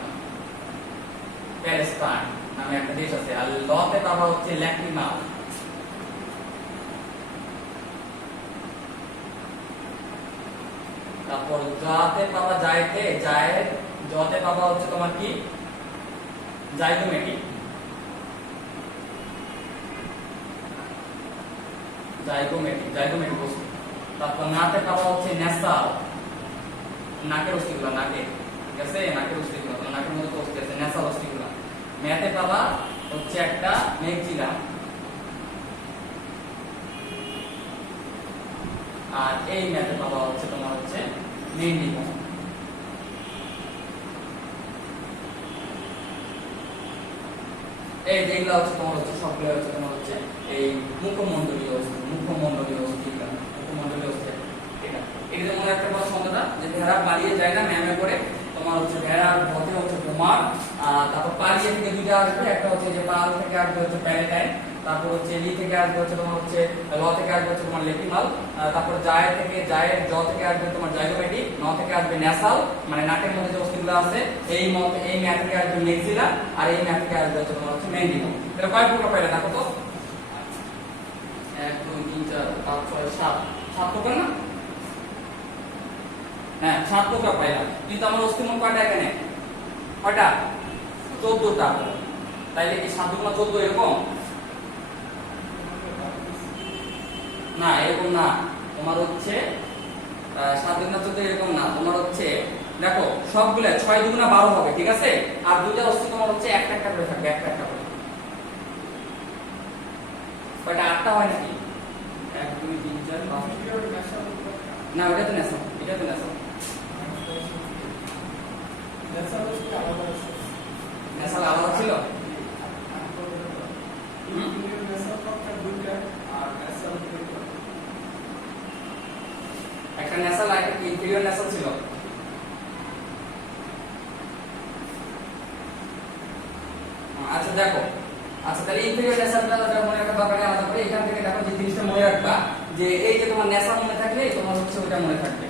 প্যালেস্টাইন নামে একটা দেশ আছে। আর লতে পাবা হচ্ছে ল্যাক্রিমাল, তারপর জাতে পাবা জায়তে, জায় জতে পাবা হচ্ছে তোমার কি জাইগোমেটিক, জাইগোমেটিক জাইগোমেটিক অস্থি। তারপর নাতে পাবা হচ্ছে ন্যাসাল, নাকের অস্থিগুলো, নাকে, ঠিক আছে, নাকের অস্থিগুলো, নাকের মধ্যে তো অস্থি আছে, ন্যাসাল অস্থিগুলো। ম্যাতে পাবা হচ্ছে একটা মেক্সিলা, আর এই ম্যাথে পাবা হচ্ছে তোমার হচ্ছে মেন্ডিবল। এই যেগুলো হচ্ছে তোমার হচ্ছে সবগুলো হচ্ছে তোমার হচ্ছে এই মুখমণ্ডলীয় অস্থি, মুখমণ্ডলীয় অস্থি, মুখমণ্ডলীয় অস্থি। ঠিক আছে, এটা মনে রাখতে পারো শব্দটা যে ভেড়া পালিয়ে যায় না ম্যামে করে। তোমার হচ্ছে ভেড়ার পথে হচ্ছে ঘুমার, তারপর পালিয়ে থেকে দুইটা আসবে, একটা হচ্ছে যে পাল থেকে আসবে হচ্ছে প্যালেটাইন, তারপর হচ্ছে লি থেকে আসবে হচ্ছে তোমার হচ্ছে ল থেকে আসবে হচ্ছে তোমার লেক্রিমাল, তারপর জায় থেকে জায়ের জ থেকে আসবে তোমার জাইগোমেটিক, ন থেকে আসবে ন্যাসাল মানে নাকের মধ্যে যে অস্থিগুলো আছে, এই এই ম্যাথ থেকে আসবে মেক্সিলা, আর এই ম্যাথ থেকে আসবে হচ্ছে তোমার হচ্ছে মেন্ডিবল। এটা কয় প্রকার পাইলে দেখো তো, 1 2 3 4 5 6 7 7 প্রকার না? হ্যাঁ 7 প্রকার পাইলাম, কিন্তু আমার অস্থি মোট কয়টা এখানে, কয়টা? 14টা। তাইলে কি 7 গুণ 14 এরকম না, এরকম না, তোমার হচ্ছে 7 গুণ 14 এরকম না, তোমার হচ্ছে দেখো সবগুলা 6 দুগুণা 12 হবে, ঠিক আছে। আর দুইটা অস্থি তোমার হচ্ছে একটা একটা করে থাকবে, একটা একটা করে। কয়টা? 8টা হয় নাকি? 1 2 3 4 5 না, ওটা তো নেশা, এটা তো নেশা, নেশা আলাদা ছিল। একটা ন্যাসাল আর একটা ইনফেরিয়র ন্যাসাল ছিল। আচ্ছা দেখো, আচ্ছা তাহলে ইনফেরিয়র ন্যাসালটা মনে রাখা দরকার নেই আলাদা করে। এখান থেকে দেখো যে জিনিসটা মনে রাখবা যে এই যে তোমার ন্যাসাল মনে থাকলে তোমার হচ্ছে ওটা মনে থাকবে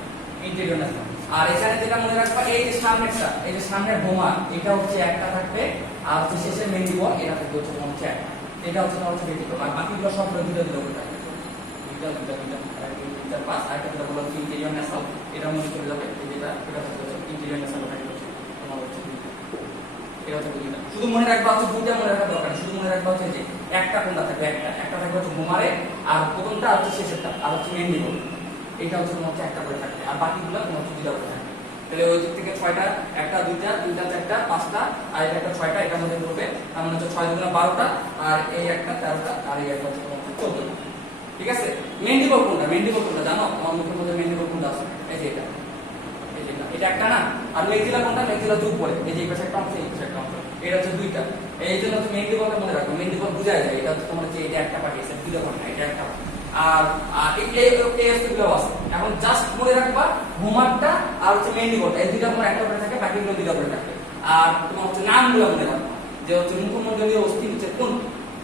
ইনফেরিয়র ন্যাসাল। আর এখানে যেটা মনে রাখবা এই যে সামনেরটা, এই যে সামনের বোমা, এটা হচ্ছে একটা থাকবে, আর হচ্ছে শেষের মেন্ডিবল এটা থাকবে হচ্ছে তোমার হচ্ছে একটা। এটা হচ্ছে তোমার হচ্ছে ব্যতিক্রম, আর বাকিগুলো সব দুটো দুটো করে থাকবে, দুটো দুটো দুটো আর পাঁচ। আর একটা বলো ইনফেরিয়র ন্যাসাল, এটা মনে চলে যাবে, যেটা এটা হচ্ছে ইনফেরিয়র ন্যাসাল, এটা হচ্ছে তোমার হচ্ছে এটা হচ্ছে দুইটা। শুধু মনে রাখবা হচ্ছে দুইটা মনে রাখা দরকার, শুধু মনে রাখবা হচ্ছে যে একটা কোনটা থাকবে, একটা থাকবে হচ্ছে বোমারে, আর প্রথমটা হচ্ছে শেষেরটা, আর হচ্ছে মেন্ডিবল, এটা হচ্ছে তোমার হচ্ছে একটা করে থাকবে, আর বাকিগুলো তোমার হচ্ছে দুইটা করে থাকবে। তাহলে ওই দিক থেকে 6টা, একটা দুইটা তিনটা চারটা পাঁচটা, আর এটা একটা 6টা, এটার মধ্যে পড়বে, তার মানে হচ্ছে 6 দুগুণা 12টা, আর এই একটা 13টা, আর এই একটা হচ্ছে 14টা। ঠিক আছে, মেন্ডিবল কোনটা, মেন্ডিবল কোনটা জানো? আমার মুখের মধ্যে মেন্ডিবল কোনটা আছে? এই যে এটা, এই যে এটা একটা না। আর মেক্সিলা কোনটা? মেক্সিলা যোগ করে, এই যে এই পাশে একটা অংশ, এই পাশে একটা অংশ, এটা হচ্ছে দুইটা। এই জন্য তুমি মেন্ডিবলটা মনে রাখো, মেন্ডিবল বুঝায় যায় এটা হচ্ছে তোমার হচ্ছে এটা একটা পার্টি আছে, দুইটা পার্টি না, এটা একটা। আর এই অস্থিগুলো আছে, এখন জাস্ট মনে রাখবা হোমওয়ার্কটা আর হচ্ছে মেন্ডিবলটা, এই দুইটা তোমার একটা করে থাকে, বাকিগুলো দুইটা করে থাকে। আর তোমার হচ্ছে নামগুলো মনে রাখবা, যে হচ্ছে মুখমণ্ডলীয় অস্থি হচ্ছে কোন,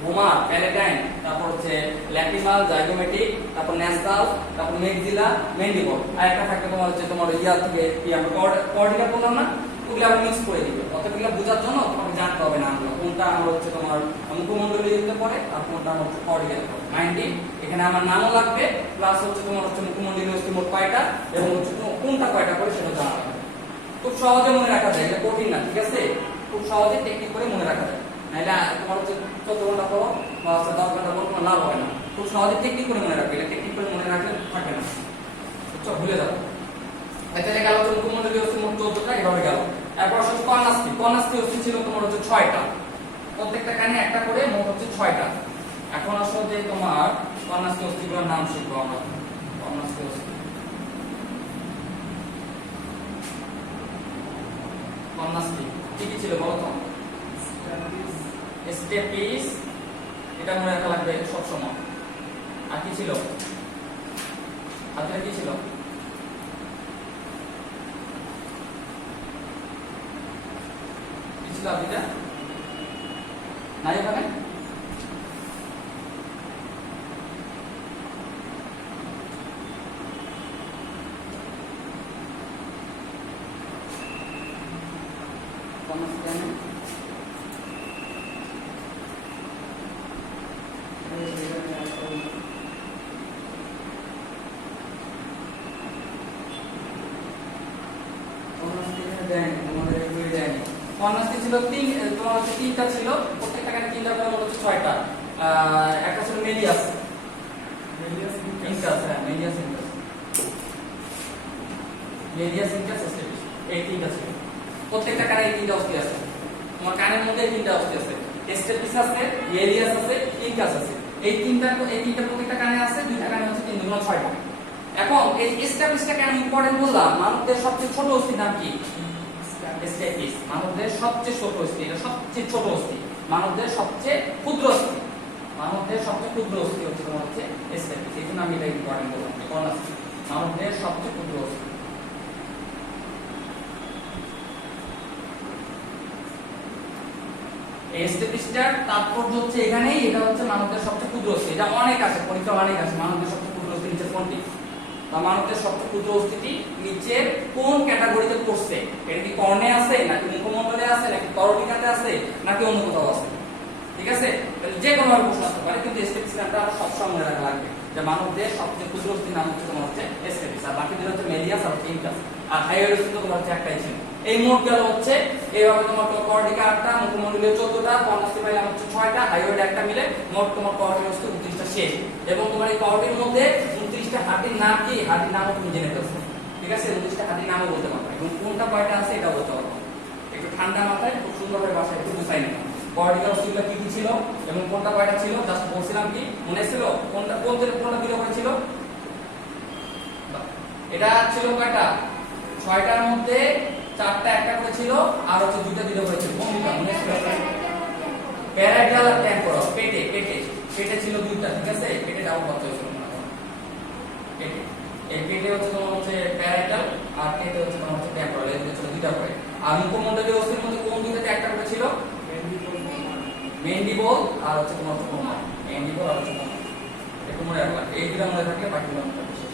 হোমা, প্যালেটাইন, তারপর হচ্ছে ল্যাক্রিমাল, জাইগোমেটিক, তারপর ন্যাসাল, তারপর মেক্সিলা, মেন্ডিবল। আর একটা থাকে তোমার হচ্ছে তোমার ইয়া থেকে কি আমরা কর্ডিকা বললাম না, ওগুলো আবার মিক্স করে দিবে। অতগুলো বোঝার জন্য তোমাকে জানতে হবে নামগুলো, কোনটা আমার হচ্ছে তোমার মুখমণ্ডলীয়তে পড়ে আর কোনটা আমার হচ্ছে কর্ডিকাতে পড়ে। মাইন্ডে এখানে আমার নামও লাগবে, প্লাস হচ্ছে তোমার হচ্ছে মুখমণ্ডলীয় অস্থি মোট কয়টা এবং হচ্ছে কোনটা কয়টা করে সেটা জানা লাগবে। খুব সহজে মনে রাখা যায়, এটা কঠিন না, ঠিক আছে। খুব সহজে টেকনিক করে মনে রাখা যায়, নাইলে তোমার হচ্ছে 14 ঘন্টা পড়ো বা 10 ঘন্টা পড়ো কোনো লাভ হবে না। খুব সহজে টেকনিক করে মনে রাখবে, এটা টেকনিক করে মনে রাখলে থাকবে না, বুঝছো, ভুলে যাবে। তাহলে গেল হচ্ছে মুখমণ্ডলীয় অস্থি মোট 14টা, এভাবে গেল। এরপর হচ্ছে কর্ণাস্থি, কর্ণাস্থি অস্থি ছিল তোমার হচ্ছে 6টা, প্রত্যেকটা কানে একটা করে, মোট হচ্ছে 6টা। এখন আসলে যে তোমার কর্ণাস্থি অস্থিগুলোর নাম শিখবো আমরা। কর্ণাস্থি অস্থি, কন্যাশ্রী কি কি ছিল বলো তো? স্টেপিস, এটা মনে রাখা লাগবে সব সময়। আর কি ছিল? আর কি ছিল? কি ছিল আবিদা? নাই ওখানে? কন্যাশ্রী ছিল তোমার হচ্ছে তিনটা ছিল, প্রত্যেকটা কানে তিনটা করে মোট হচ্ছে 6টা। একটা ছিল মেডিয়াস ইনকাস, হ্যাঁ মেডিয়াস ইনকাস, মেডিয়াস ইনকাস স্টেপিস, এই তিনটা ছিল। প্রত্যেকটা কানে এই তিনটা অস্থি আছে, তোমার কানের মধ্যে এই তিনটা অস্থি আছে, স্টেপিস আছে, মেডিয়াস আছে, ইনকাস আছে। এই তিনটা প্রত্যেকটা কানে আছে, দুইটা কানে হচ্ছে 3 গুণ 6টা। এখন এই স্টেপিসটা কেন ইম্পর্টেন্ট বললাম? মানবদের সবচেয়ে ছোট অস্থির নাম কি? স্টেপিস। মানবদের সবচেয়ে ছোট অস্থি, এটা সবচেয়ে ছোট অস্থি, মানবদের সবচেয়ে ক্ষুদ্র অস্থি, মানবদের সবচেয়ে ক্ষুদ্র অস্থি হচ্ছে তোমার হচ্ছে স্টেপিস। এই জন্য আমি এটা ইম্পর্টেন্ট বললাম, কন্যাশ্রী মানবদের সবচেয়ে ক্ষুদ্র অস্থি। এই স্টেপিসটার তাৎপর্য হচ্ছে এখানেই, এটা হচ্ছে মানবদের সবচেয়ে ক্ষুদ্র অস্থি। এটা অনেক আছে, পরীক্ষা অনেক আছে, মানবদের সবচেয়ে ক্ষুদ্র অস্থি নিচে কোনটি? মানবদের সবচেয়ে ক্ষুদ্র অস্থিটি নিচে কোন ক্যাটাগরিতে পড়ছে? এটা কি কর্ণে আছে, নাকি মুখমণ্ডলে আছে, নাকি করণিকাতে আছে, নাকি অন্য কোথাও আছে? ঠিক আছে, যে কোনো ভাবে প্রশ্ন আসতে পারে, কিন্তু স্টেপিস নামটা সবসময় মনে রাখা লাগবে যে মানবদের সবচেয়ে ক্ষুদ্র অস্থির নাম হচ্ছে তোমার হচ্ছে স্টেপিস, আর বাকি দুটো হচ্ছে মেডিয়াস আর ইনকাস। আর হাইওয়ের অস্থি তো তোমার হচ্ছে একটাই ছিল। এই মোট গেল হচ্ছে এইভাবে তোমার কর্ণিকা 8টা, মুখমণ্ডলীয় 14টা, কর্ণাস্থি পাইলাম হচ্ছে 6টা, হাইওয়ের একটা মিলে মোট তোমার কর্ণের অস্থি 29টা শেষ। এবং তোমার এই কর্ণের মধ্যে 29টা হাড়ির নাম কি? হাড়ির নামও তুমি জেনে ফেলছো, ঠিক আছে? 29টা হাড়ির নামও বলতে পারবে এবং কোনটা কয়টা আছে এটা বলতে পারবে। একটু ঠান্ডা মাথায় খুব সুন্দরভাবে বাসায় একটু বুঝাই নিও কর্ণিকার অস্থিগুলো কি কি ছিল এবং কোনটা কয়টা ছিল। জাস্ট বলছিলাম কি মনে ছিল? কোনটা কোনটা দিলে কয়টা ছিল? এটা ছিল কয়টা? 6টার মধ্যে 4টা একটা করে ছিল, আর হচ্ছে 2টা দিলে হয়েছিল। কোনটা মনে ছিল? প্যারাইটাল আর টেম্পোরাল। পেটে ছিল 2টা, ঠিক আছে? পেটে ডাউন করতে হয়েছিল মনে করো। পেটে এই পেটে হচ্ছে তোমার হচ্ছে প্যারাইটাল আর পেটে হচ্ছে তোমার হচ্ছে টেম্পোরাল, এই দুটো ছিল 2টা করে। আর মুখমণ্ডলীয় অস্থির মধ্যে কোন দুটোতে একটা করে ছিল? মেন্ডিবল আর হচ্ছে তোমার হচ্ছে কোমর। মেন্ডিবল আর হচ্ছে কোমর, একটু মনে রাখবা। এই দুটো মনে থাকলে বাকিগুলো মনে থাকবে শেষ।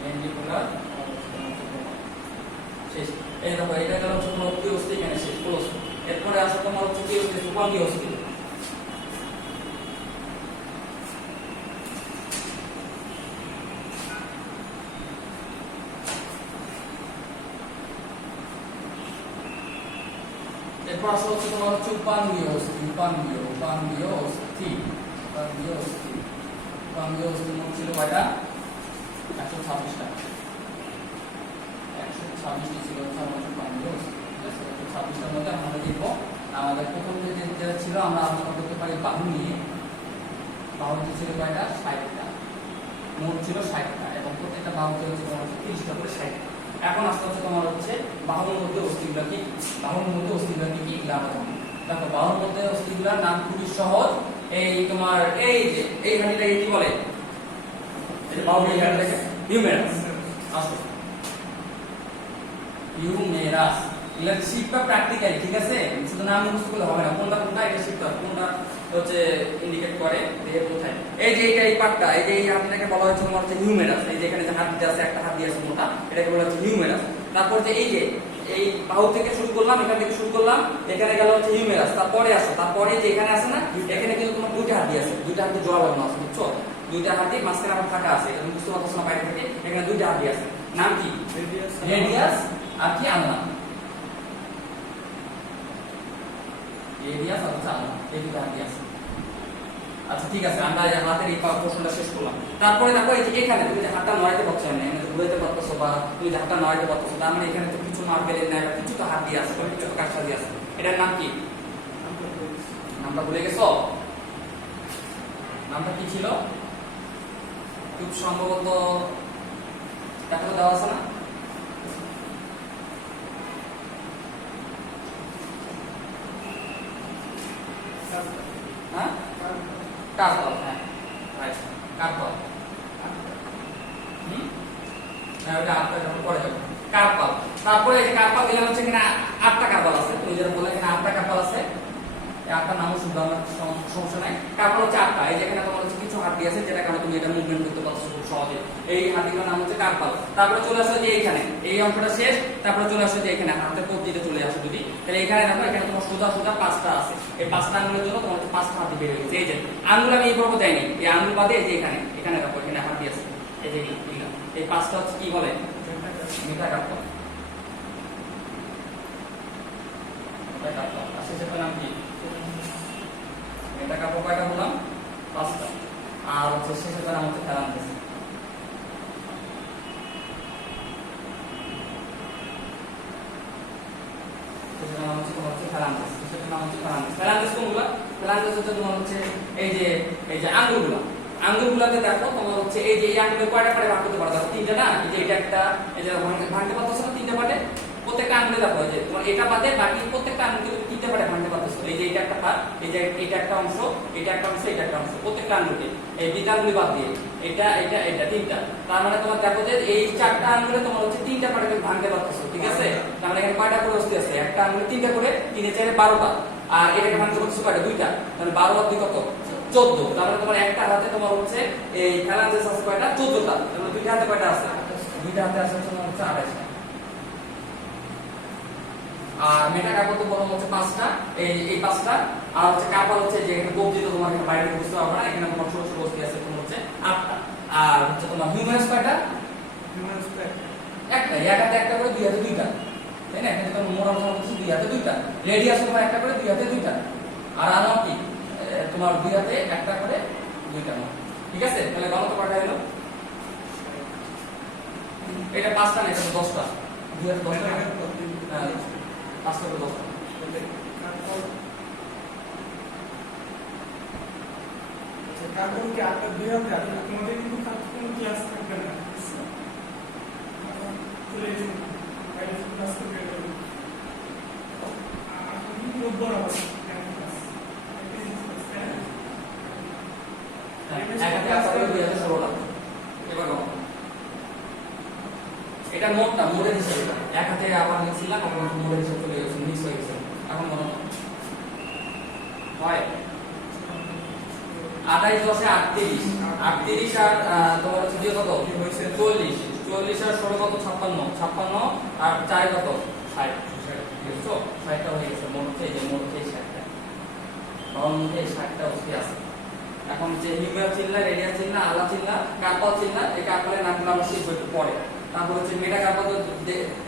মেন্ডিবুলার শেষ। এই দেখো এটা গেল হচ্ছে তোমার কি অস্থি, এখানে শেষ ক্লোজ। এরপরে আসলে তোমার হচ্ছে কি অস্থি? সুপাঙ্গি অস্থি। এরপর আসলে হচ্ছে তোমার হচ্ছে উপাঙ্গীয় অস্থি। উপাঙ্গীয় অস্থি মোট ছিল কয়টা? 126টা। 126টি ছিল হচ্ছে আমাদের উপাঙ্গীয় অস্থি, ঠিক আছে? 126টার মধ্যে আমরা দেখবো আমাদের প্রথম যেটা ছিল আমরা আলোচনা করতে পারি বাহু নিয়ে। বাহুতে ছিল কয়টা? 60টা। মোট ছিল 60টা এবং প্রত্যেকটা বাহুতে হচ্ছে তোমার হচ্ছে 30টা করে 60টা। এখন আস্তে আস্তে তোমার হচ্ছে বাহুর মধ্যে অস্থিগুলো কি? বাহুর মধ্যে অস্থিগুলো কি কি? দেখো বাহুর মধ্যে অস্থিগুলোর নাম খুবই সহজ। এই তোমার এই যে এই হাঁটিটা কি বলে? এই যে বাহুর এই হাঁটিটাকে হিউমেরাস। আসো হিউমেরাস, এগুলা শিখবা প্র্যাকটিক্যালি, ঠিক আছে? শুধু নাম মুখস্থ করলে হবে না, কোনটা কোনটা এটা শিখতে হবে, কোনটা হচ্ছে ইন্ডিকেট করে দেহে কোথায়। এই যে এই পার্টটা, এই যে এই হাঁটিটাকে বলা হচ্ছে তোমার হচ্ছে হিউমেরাস। এই যে এখানে যে হাঁটি আছে, একটা হাত দিয়ে আছে মোটা, এটাকে বলা হচ্ছে হিউমেরাস। তারপর যে এই বাহু থেকে শুরু করলাম, এখান থেকে শুরু করলাম, এখানে গেল হচ্ছে হিউমেরাস। তারপরে আসো, তারপরে যে এখানে আছে না, এখানে কিন্তু তোমার 2টা হাত দিয়ে আছে, 2টা হাতে জোড়া লাগানো আছে, বুঝছো? 2টা হাতে মাঝখানে আবার ফাঁকা আছে, এটা বুঝতে পারছো না বাইরে থেকে? এখানে 2টা হাত দিয়ে আছে, নাম কি? রেডিয়াস আর কি আলনা। রেডিয়াস আর হচ্ছে আলনা, এই 2টা হাত দিয়ে আছে। আচ্ছা ঠিক আছে, আমরা হাতের এই পোর্শনটা শেষ করলাম। তারপরে দেখো এই যে এখানে তুমি যে হাতটা নড়াইতে পারছো না, এখানে ঘুরাইতে পারতেছো বা তুমি যে হাতটা নড়াইতে পারতেছো, তার মানে এখানে তো কিছু মার্বেলের নাই বা কিছু তো হাত দিয়ে আছে, কিছু তো কাঠটা দিয়ে আছে। এটার নাম কি? নামটা ভুলে গেছো? নামটা কি ছিল? খুব সম্ভবত দেখা দেওয়া আছে না? হ্যাঁ কার্পাল, হ্যাঁ রাইট কার্পাল। হ্যাঁ ওটা আটটা যখন পরে যাবে কার্পাল। তারপরে এই কার্পাল দিলাম হচ্ছে এখানে 8টা কার্পাল আছে, তুমি যেটা বললে এখানে 8টা কার্পাল আছে। এই 8টা নামও শুনতে আমার সমস্যা নাই। কার্পাল হচ্ছে 8টা। এই যে এখানে তোমার হচ্ছে কিছু হাড্ডি আছে যেটা কারণে তুমি এটা মুভমেন্ট করতে পারছো খুব সহজে। এই হাড্ডিগুলোর নাম হচ্ছে কার্পাল। তারপরে চলে আসো যে এইখানে এই অংশটা শেষ, তারপরে চলে আসো যে এখানে হাতের কবজিতে চলে আসো যদি, তাহলে এখানে দেখো এখানে তোমার সোজা সোজা 5টা আছে। এই 5টা আঙ্গুলের জন্য তোমার 5টা হাড্ডি বের হয়ে গেছে। এই যে আঙ্গুল আমি এইভাবে দেয়নি, এই আঙ্গুল বাদে এই যে এখানে এখানে দেখো এখানে হাড্ডি আছে, এই যে এই 5টা হচ্ছে কি বলে মেটাকার্পাল। মেটাকার্পাল আর শেষের নাম কি? মেটাকার্পাল কয়টা বললাম? 5টা। আর হচ্ছে শেষের নাম হচ্ছে ফ্যালাঙ্গিস। শেষের নাম হচ্ছে তোমার হচ্ছে ফ্যালাঙ্গিস। শেষের নাম হচ্ছে ফ্যালাঙ্গিস। ফ্যালাঙ্গিস কোনগুলা? ফ্যালাঙ্গিস হচ্ছে তোমার হচ্ছে এই যে আঙ্গুলগুলা। আঙ্গুলগুলোতে দেখো তোমার হচ্ছে এই যে এই আঙ্গুলে কয়টা করে ভাগ করতে পারো? দেখো 3টা না, এই যে এটা একটা, এই যে ভাঙতে পারতেছো না 3টে পার্টে? প্রত্যেকটা আঙ্গুলে দেখো এই যে তোমার এটা বাদে বাকি প্রত্যেকটা আঙ্গুলকে তুমি 3টে পার্টে ভাঙতে পারতেছো। এই যে এটা একটা পার্ট, এই যে এটা একটা অংশ, এটা একটা অংশ, এটা একটা অংশ, প্রত্যেকটা আঙ্গুলকে এই বিদ্যাঙ্গুলি বাদ দিয়ে এটা এটা এটা 3টা। তার মানে তোমার দেখো যে এই 4টা আঙ্গুলে তোমার হচ্ছে 3টা পার্টে তুমি ভাঙতে পারতেছো, ঠিক আছে? তার মানে এখানে কয়টা করে অস্থি আছে? একটা আঙ্গুলে 3টা করে, 3 এর 4 12টা। আর এটাকে ভাঙতে পারতেছো কয়টা? 2টা। তাহলে 12 আর 2 কত? 14। তাহলে তোমার একটা হাতে তোমার হচ্ছে এই ফ্যালাঙ্গিস আছে কয়টা? 14টা। তাহলে 2টা হাতে কয়টা আছে? 2টা হাতে আছে তোমার হচ্ছে 28টা। আর মেটাকার্পাল তো বললাম হচ্ছে 5টা, এই 5টা। আর হচ্ছে কার্পাল হচ্ছে যে এখানে কবজি তো তোমার এখানে বাইরে বুঝতে পারবে না, এখানে তোমার ছোট ছোট অস্থি আছে তোমার হচ্ছে 8টা। আর হচ্ছে তোমার হিউম্যারাস কয়টা? হিউম্যারাস একটা, এক হাতে একটা করে, 2 হাতে 2টা, তাই না? এখানে তোমার মোটা মোটা হচ্ছে 2 হাতে 2টা। রেডিয়াস তোমার একটা করে, 2 হাতে 2টা। আর আলম কি তোমার 2 হাতে একটা করে 2টা, ঠিক আছে? তাহলে গণত কয়টা হলো? এটা 5টা না, এটা 10টা। 2 হাতে 10টা, হ্যাঁ 5টা করে 10টা। কার্বন কি আপনার 2 হাতে আছে? তোমাদের কিন্তু কোনো ক্লাস থাকবে না। চলে এসে বাইরে ক্লাস করবে। আপনি কি বড় হবে? এটা মোডটা মোডের হিসাবে এক হাতে আবার লিখছিলাম, এখন মোডের হিসাবে চলে গেছে, মিক্স হয়ে গেছে। এখন মনে হয় 28 10 38, 38 আর তোমার হচ্ছে দিয়ে কত? 40, 40 আর 16 কত? 56, 56 আর 4 কত? 60, বুঝছো? 60টা হয়ে গেছে। মোট হচ্ছে এই যে মোট হচ্ছে 60টা, কারণ মধ্যে 60টা অস্থি আছে। এখন যে হিউম্যারাস চিহ্ন, রেডিয়াস চিহ্ন, আলা চিহ্ন, কার্পাল চিহ্ন, এই কার্পালের নামগুলো আমরা শিখব একটু পরে। তারপর হচ্ছে মেটাকার্পাল তো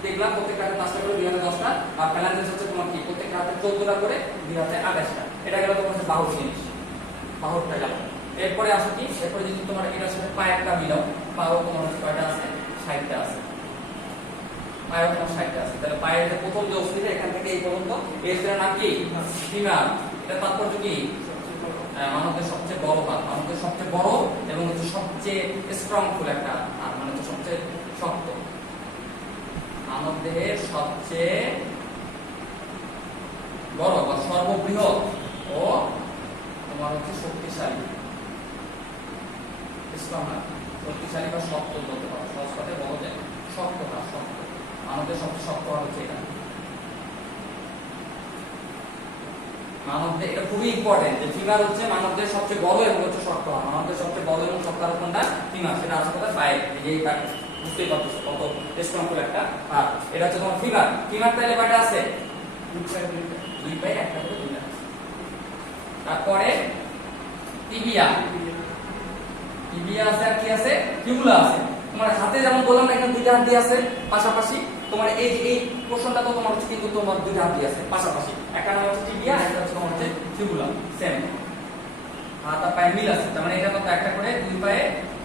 দেখলাম প্রত্যেকটা হাতে 5টা করে, 2 হাতে 10টা। আর ফ্যালাঙ্গিস হচ্ছে তোমার কি প্রত্যেকটা হাতে 14টা করে, 2 হাতে 28টা। এটা গেল তোমার হচ্ছে বাহুর জিনিস, বাহুরটা গেল। এরপরে আসো কি, এরপরে যদি তোমার এটার সাথে পায়েরটা মিলাও, পাও তোমার হচ্ছে কয়টা আছে? 60টা আছে। পায়েও তোমার 60টা আছে। তাহলে পায়ের যে প্রথম যে অস্থিটা এখান থেকে এই পর্যন্ত, এই অস্থিটার নাম কি? ফিমার। এটা তাৎপর্য কি? মানবদের সবচেয়ে বড় হাত, মানবদের সবচেয়ে বড় এবং হচ্ছে সবচেয়ে স্ট্রংফুল একটা হাত, মানে হচ্ছে সবচেয়ে শক্ত। মানবদেহের সবচেয়ে বড় বা সর্ববৃহৎ ও তোমার হচ্ছে শক্তিশালী, শক্তিশালী বা শক্ত বলতে পারো, সহজ কথায় বলা যায় শক্ত হাত, শক্ত। মানবদের সবচেয়ে শক্ত হাত হচ্ছে এটা। মানবদের এটা খুবই ইম্পর্টেন্ট যে ফিমার হচ্ছে মানবদের সবচেয়ে বড় এবং হচ্ছে শক্ত হাত। মানবদের সবচেয়ে বড় এবং শক্ত হাত কোনটা? ফিমার। সেটা আছে কোথায়? পায়ে। এই পায়ে, বুঝতেই পারছো কত স্ট্রংফুল একটা হাত। এটা হচ্ছে তোমার ফিমার। ফিমার তাহলে কয়টা আছে? 2 পায়ে একটা করে 2টা। তারপরে টিবিয়া, টিবিয়া আছে আর কি আছে? ফিবুলা আছে। তোমার হাতে যেমন বললাম এখানে 2টা হাত দিয়ে আছে পাশাপাশি, তোমার এই যে এই পোরশনটা তো তোমার হচ্ছে কিন্তু তোমার 2টা হাত দিয়ে আছে পাশাপাশি। একটা নাম হচ্ছে টিবিয়া, একটা হচ্ছে তোমার হচ্ছে ফিবুলা। সেম হাত আর পায়ে মিল আছে। তার মানে এটা কত? একটা করে 2 পায়ে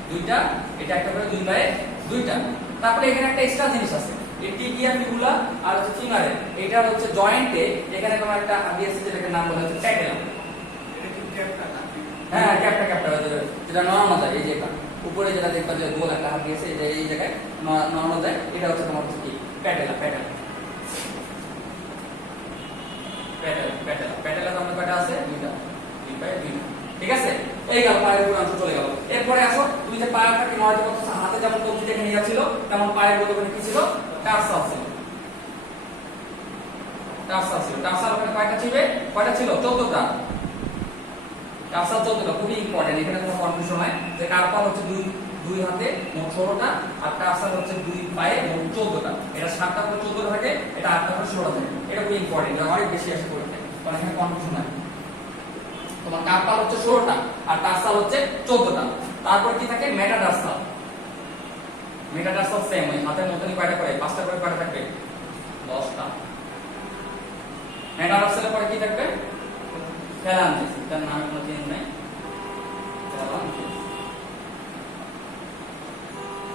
2টা, এটা একটা করে 2 পায়ে 2টা। তারপরে এখানে একটা এক্সট্রা জিনিস আছে, এই টিবিয়া, ফিবুলা আর হচ্ছে ফিমারে, এটা হচ্ছে জয়েন্টে এখানে তোমার একটা হাত আছে যেটার নাম বলা হচ্ছে প্যাটেলা। হ্যাঁ ক্যাপটা ক্যাপটা যেটা নড়ানো যায়, এই যে এটা উপরে যেটা দেখবা যে গোল একটা হাত দিয়েছে, এই জায়গায় নড়ানো যায়, এটা হচ্ছে তোমার হচ্ছে কি? Patella. Patella patella patella patella আমাদের কয়টা আছে? 2টা। পায়ে 2 না। ঠিক আছে, এই গেল পায়ের উপর অংশ চলে গেল। এরপরে আসো, তুমি যে পায়েরটাকে নড়াতে করতেছ, হাতে যেমন কবজি দেখে নিয়ে ছিল, তেমন পায়ের মধ্যে কি ছিল? টার্সাল ছিল। টার্সাল ছিল। টার্সাল ওখানে কয়টা ছিল? কয়টা ছিল? 14টা। টার্সাল 14টা, খুবই ইম্পর্টেন্ট। এখানে কোনো কনফিউশন হয় যে কার্পাল হচ্ছে দুই হাতে মোট 16টা, আর টার্সাল হচ্ছে দুই পায়ে মোট 14টা। এটা 7টা করে 14টা থাকে, এটা 8টা করে 16টা থাকে। এটা খুব ইম্পর্টেন্ট, এটা অনেক বেশি আসে পড়ে থাকে, কারণ এখানে কনফিউশন হয়। তোমার কার্পাল হচ্ছে 16টা আর টার্সাল হচ্ছে 14টা। তারপর কি থাকে? মেটাটার্সাল। মেটাটার্সাল সেম, ওই হাতের মতনই কয়টা করে? 5টা করে কয়টা থাকবে? 10টা। মেটাটার্সালের পরে কি থাকবে? ফ্যালাঞ্জিস। এটার নামে কোনো চেঞ্জ নাই, ফ্যালাঞ্জিস।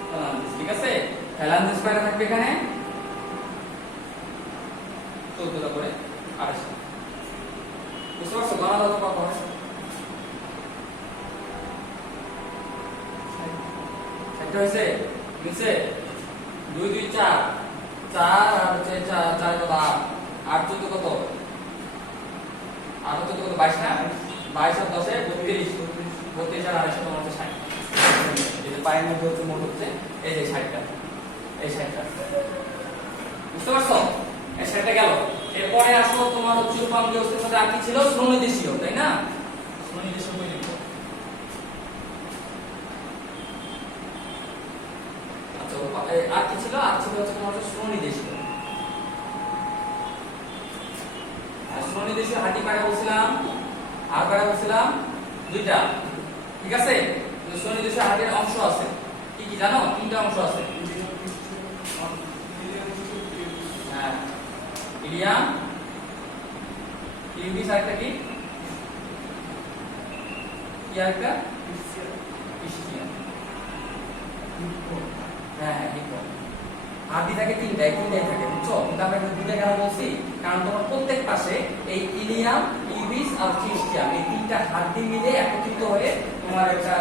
ফ্যালাঞ্জিস, ঠিক আছে। ফ্যালাঞ্জিস কয়টা থাকবে এখানে? 14টা করে, 28টা। বুঝতে পারছো? গণনা কত কত হবে? 60টা হয়েছে? নিচে 2 2 4 4 আর হচ্ছে 4 কত? 8 8 14 কত? 8 14 কত? 22 না? 22 আর 10 এ 32 32 আর 28 তোমার হচ্ছে 60। এই যে পায়ের মধ্যে হচ্ছে মোট হচ্ছে এই যে 60টা, এই 60টা। বুঝতে পারছো? এই 60টা গেল। এরপরে আসো তোমার হচ্ছে উপাঙ্গীয় অস্থির সাথে আর কি ছিল? শ্রোণীদেশীয়, তাই না? শ্রোণীদেশীয় কই লিখবো? আচ্ছা, আর কি ছিল? আর ছিল হচ্ছে তোমার হচ্ছে শ্রোণীদেশীয়। শ্রোণীদেশীয় হাঁটি কয়টা বলছিলাম? আর কয়টা বলছিলাম? 2টা। ঠিক আছে, শ্রোণীদেশীয় হাঁটির অংশ আছে কি কি জানো? 3টা অংশ আছে। হ্যাঁ, ইলিয়াম, পিউবিস, আরেকটা কি? কি আরেকটা? ইসচিয়াম। হ্যাঁ হ্যাঁ, ঠিক বল। হাড্ডি থাকে 3টাই থাকে, বুঝছো? কিন্তু আমরা এখানে 2টা কেন বলছি? কারণ তোমার প্রত্যেক পাশে এই ইলিয়াম, পিউবিস আর ইসচিয়াম, এই 3টা হাড্ডি মিলে একত্রিত হয়ে তোমার একটা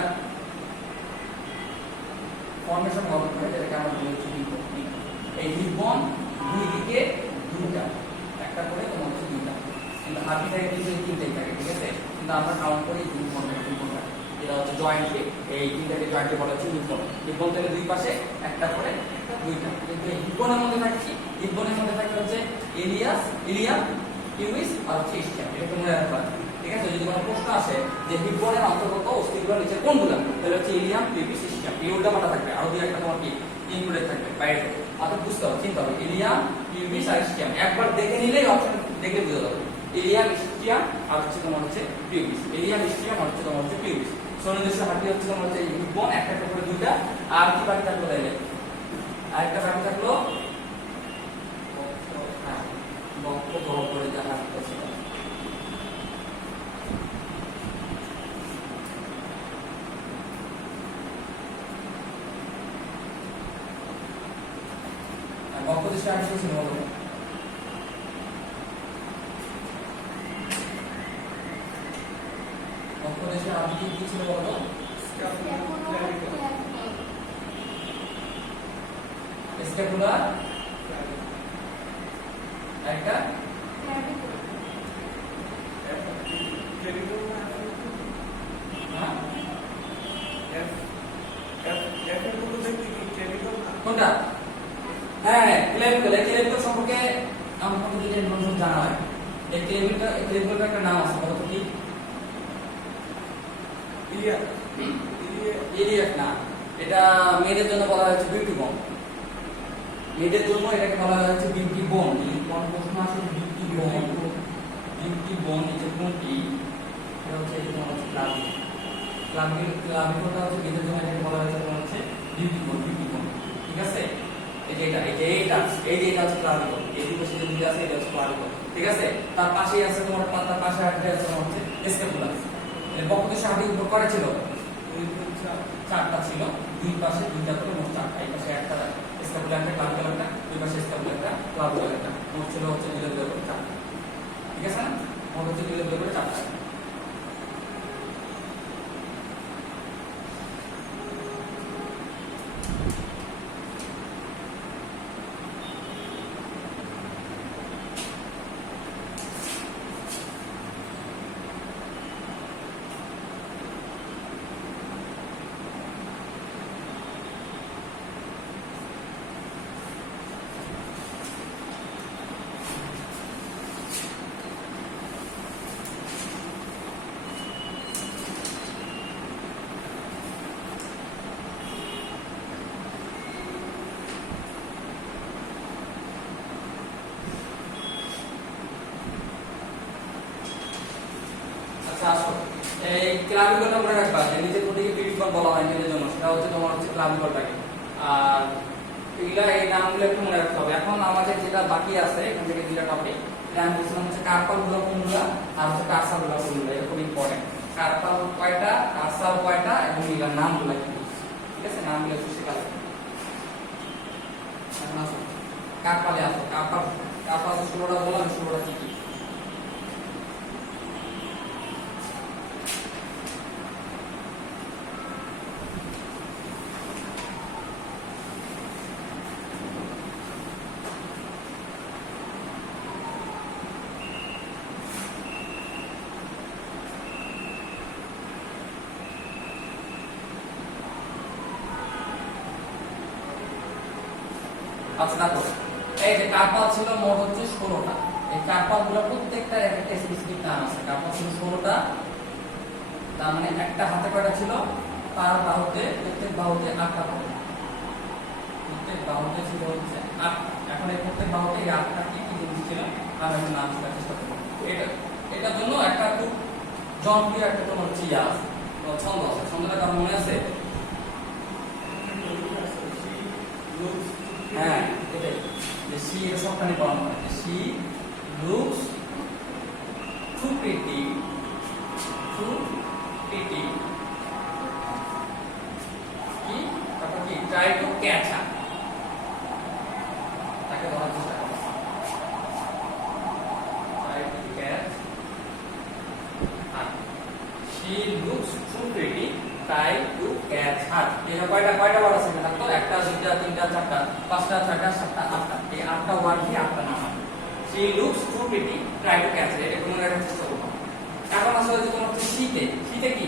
ফর্মেশন গঠন করে, যেটাকে আমরা বলছি হিপ। এই হিপবোন দুই দিকে 2টা, একটা করে তোমার হচ্ছে 2টা, কিন্তু হাড্ডি থাকে কিন্তু 3টাই থাকে। ঠিক আছে, কিন্তু আমরা কাউন্ট করি হিপবোন থাকে। এটা হচ্ছে জয়েন্টলি, এই 3টাকে জয়েন্টলি বলা হচ্ছে হিপবোন। হিপবোন থেকে দুই পাশে একটা করে 2টা। কিন্তু এই হিপবোনের মধ্যে থাকে কি? হিপবোনের মধ্যে থাকে হচ্ছে ইলিয়াম, পিউবিস আর হচ্ছে ইসচিয়াম। এটা তোমরা মনে রাখবা। ঠিক আছে, যদি কোনো প্রশ্ন আসে যে হিপবোনের অন্তর্গত অস্থিগুলোর নিচে কোনগুলো, তাহলে হচ্ছে ইলিয়াম, পিউবিস, ইসচিয়াম। এই উল্টাপাল্টা থাকবে, আরো দুই একটা তোমার কি ইনক্লুডেড থাকবে বাইরে থেকে। অর্থাৎ বুঝতে হবে, চিন্তা হবে ইলিয়াম, পিউবিস আর ইসচিয়াম। একবার দেখে নিলেই অপশন দেখে বুঝে যাবে। ইলিয়াম, ইসচিয়াম আর হচ্ছে তোমার হচ্ছে পিউবিস। ইলিয়াম, ইসচিয়াম আর হচ্ছে তোমার হচ্ছে পিউবিস। শ্রোণীদেশীয় হাঁটি হচ্ছে তোমার হচ্ছে হিপবোন, একটা করে 2টা। আর কি বাকি থাকলো তাইলে? আরেকটা বাকি থাকলো বক্ষ বড় করে যা হাঁটতে ছিল। বক্ষ দেশে আর কি ছিল বলো? বক্ষ দেশে আর কি ছিল বলো? স্ক্যাপুলার, একটা কোনটা? হ্যাঁ, ক্লেভিকল সম্পর্কে আমার মনে যদি ইনফরমেশন জানা হয়। এই ক্লেভিকল একটা নাম আছে, বলো তো কি? ইলিয়াক না, এটা মেয়েদের জন্য বলা হয়েছে বিউটি বোন। মেয়েদের জন্য এটাকে বলা হয়েছে বিউটি বোন। কোন প্রশ্ন আসে? বিউটি বোন এটা কোনটি? এটা হচ্ছে তোমার হচ্ছে ক্লাভিকলটা হচ্ছে মেয়েদের জন্য, এটাকে বলা হয়েছে তোমার হচ্ছে বিউটি বোন। ঠিক আছে, এই যে এটা হচ্ছে ক্লাভিকল। এই দুটো সাথে দুটো আছে, এটা হচ্ছে ক্লাভিকল। ঠিক আছে, তার পাশেই আছে তোমার, তার পাশে একটা আছে তোমার হচ্ছে স্ক্যাপুলা। এর বক্ষ দেশে হাঁটি উপর কয়টা ছিল? 4টা ছিল, দুই পাশে 2টা করে মোট 4টা। এই পাশে একটা স্ক্যাপুলা, একটা ক্লাভিকল, একটা দুই পাশে স্ক্যাপুলা, একটা ক্লাভিকল, একটা মোট ছিল হচ্ছে 2 করে 4টা। ঠিক আছে না? মোট হচ্ছে 2 করে 4টা। আচ্ছা আসো এই ক্লাভিকলটা মনে রাখবা যে নিচের প্রতীকে পিরিকল বলা হয় এর জন্য সেটা হচ্ছে তোমার হচ্ছে ক্লাভিকলটাকে আর এগুলা এই নামগুলো একটু মনে রাখতে হবে এখন আমাদের যেটা বাকি আছে এখান থেকে দুইটা টপিক আমি বলছিলাম হচ্ছে কার্পালগুলো কোনগুলো আর হচ্ছে কার্সালগুলো কোনগুলো এটা খুব ইম্পর্টেন্ট কার্পাল কয়টা কার্সাল কয়টা এবং এগুলোর নামগুলো কি ঠিক আছে নামগুলো একটু শেখালে এখন আসো কার্পালে আসো কার্পাল শুরুটা বললাম শুরুটা কি কি আচ্ছা দেখো এই যে কার্পাল ছিল মোট হচ্ছে 16টা এই কার্পালগুলো প্রত্যেকটা একটা স্পেসিফিক নাম আছে কার্পাল ছিল 16টা তার মানে একটা হাতে কয়টা ছিল তার বাহুতে প্রত্যেক বাহুতে 8টা করে প্রত্যেক বাহুতে ছিল হচ্ছে 8টা এখন এই প্রত্যেক বাহুতে এই 8টা কি কি জিনিস ছিল আমি একটা নাম শেখার চেষ্টা করব এটার জন্য একটা খুব জনপ্রিয় একটা তোমার হচ্ছে ইয়া আছে ছন্দ আছে ছন্দটা কার মনে আছে হ্যাঁ এটাই যে she এর সবখানে পড়ানো হয় she looks too pretty কি তারপর কি try to catch her তাকে ধরার চেষ্টা করো try to catch her she looks too pretty try to catch her এটা কয়টা বার আছে না তো একটা দুইটা তিনটা চারটা পাঁচটা ছয়টা সাতটা আটটা এই আটটা ওয়ার্ড দিয়ে আটটা নাম আছে she looks too pretty try to catch her এটা কোন একটা চেষ্টা করো এখন আসলে যে তোমার হচ্ছে শীতে কি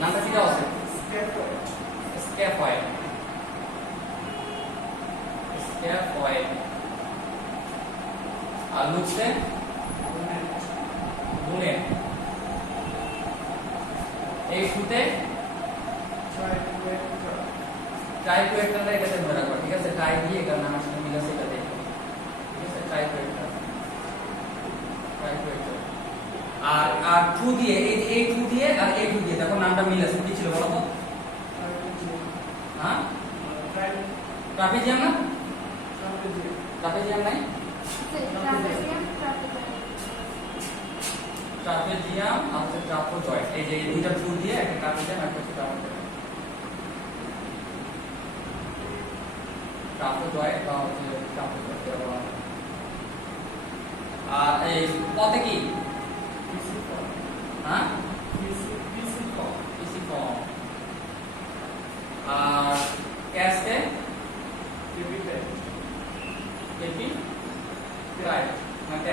নামটা কি দেওয়া আছে স্ক্যাফয়েড আর লুকসে বুনের এই শুতে ট্রাইকুয়েক্টারটা এটাতে মনে রাখবা ঠিক আছে ট্রাই দিয়ে এটার নাম আসলে মিল আছে এটা দেখো ঠিক আছে ট্রাইকুয়েক্টার আর টু দিয়ে এই টু দিয়ে আর এই টু দিয়ে দেখো নামটা মিল আছে কি ছিল বলো তো হ্যাঁ ট্রাপিজিয়াম না ট্রাপিজিয়াম নাই ট্রাপিজিয়াম আর ট্রাপোজয়েড এই যে দুইটা টু দিয়ে একটা ট্রাপিজিয়াম একটা ট্রাপোজয়েড ট্রাপোজয়েড বা হচ্ছে ট্রাপোজয়েড আর এই পথে কি হ্যাঁ পিসি ফর্ম আর ক্যাশে কেপি রাইট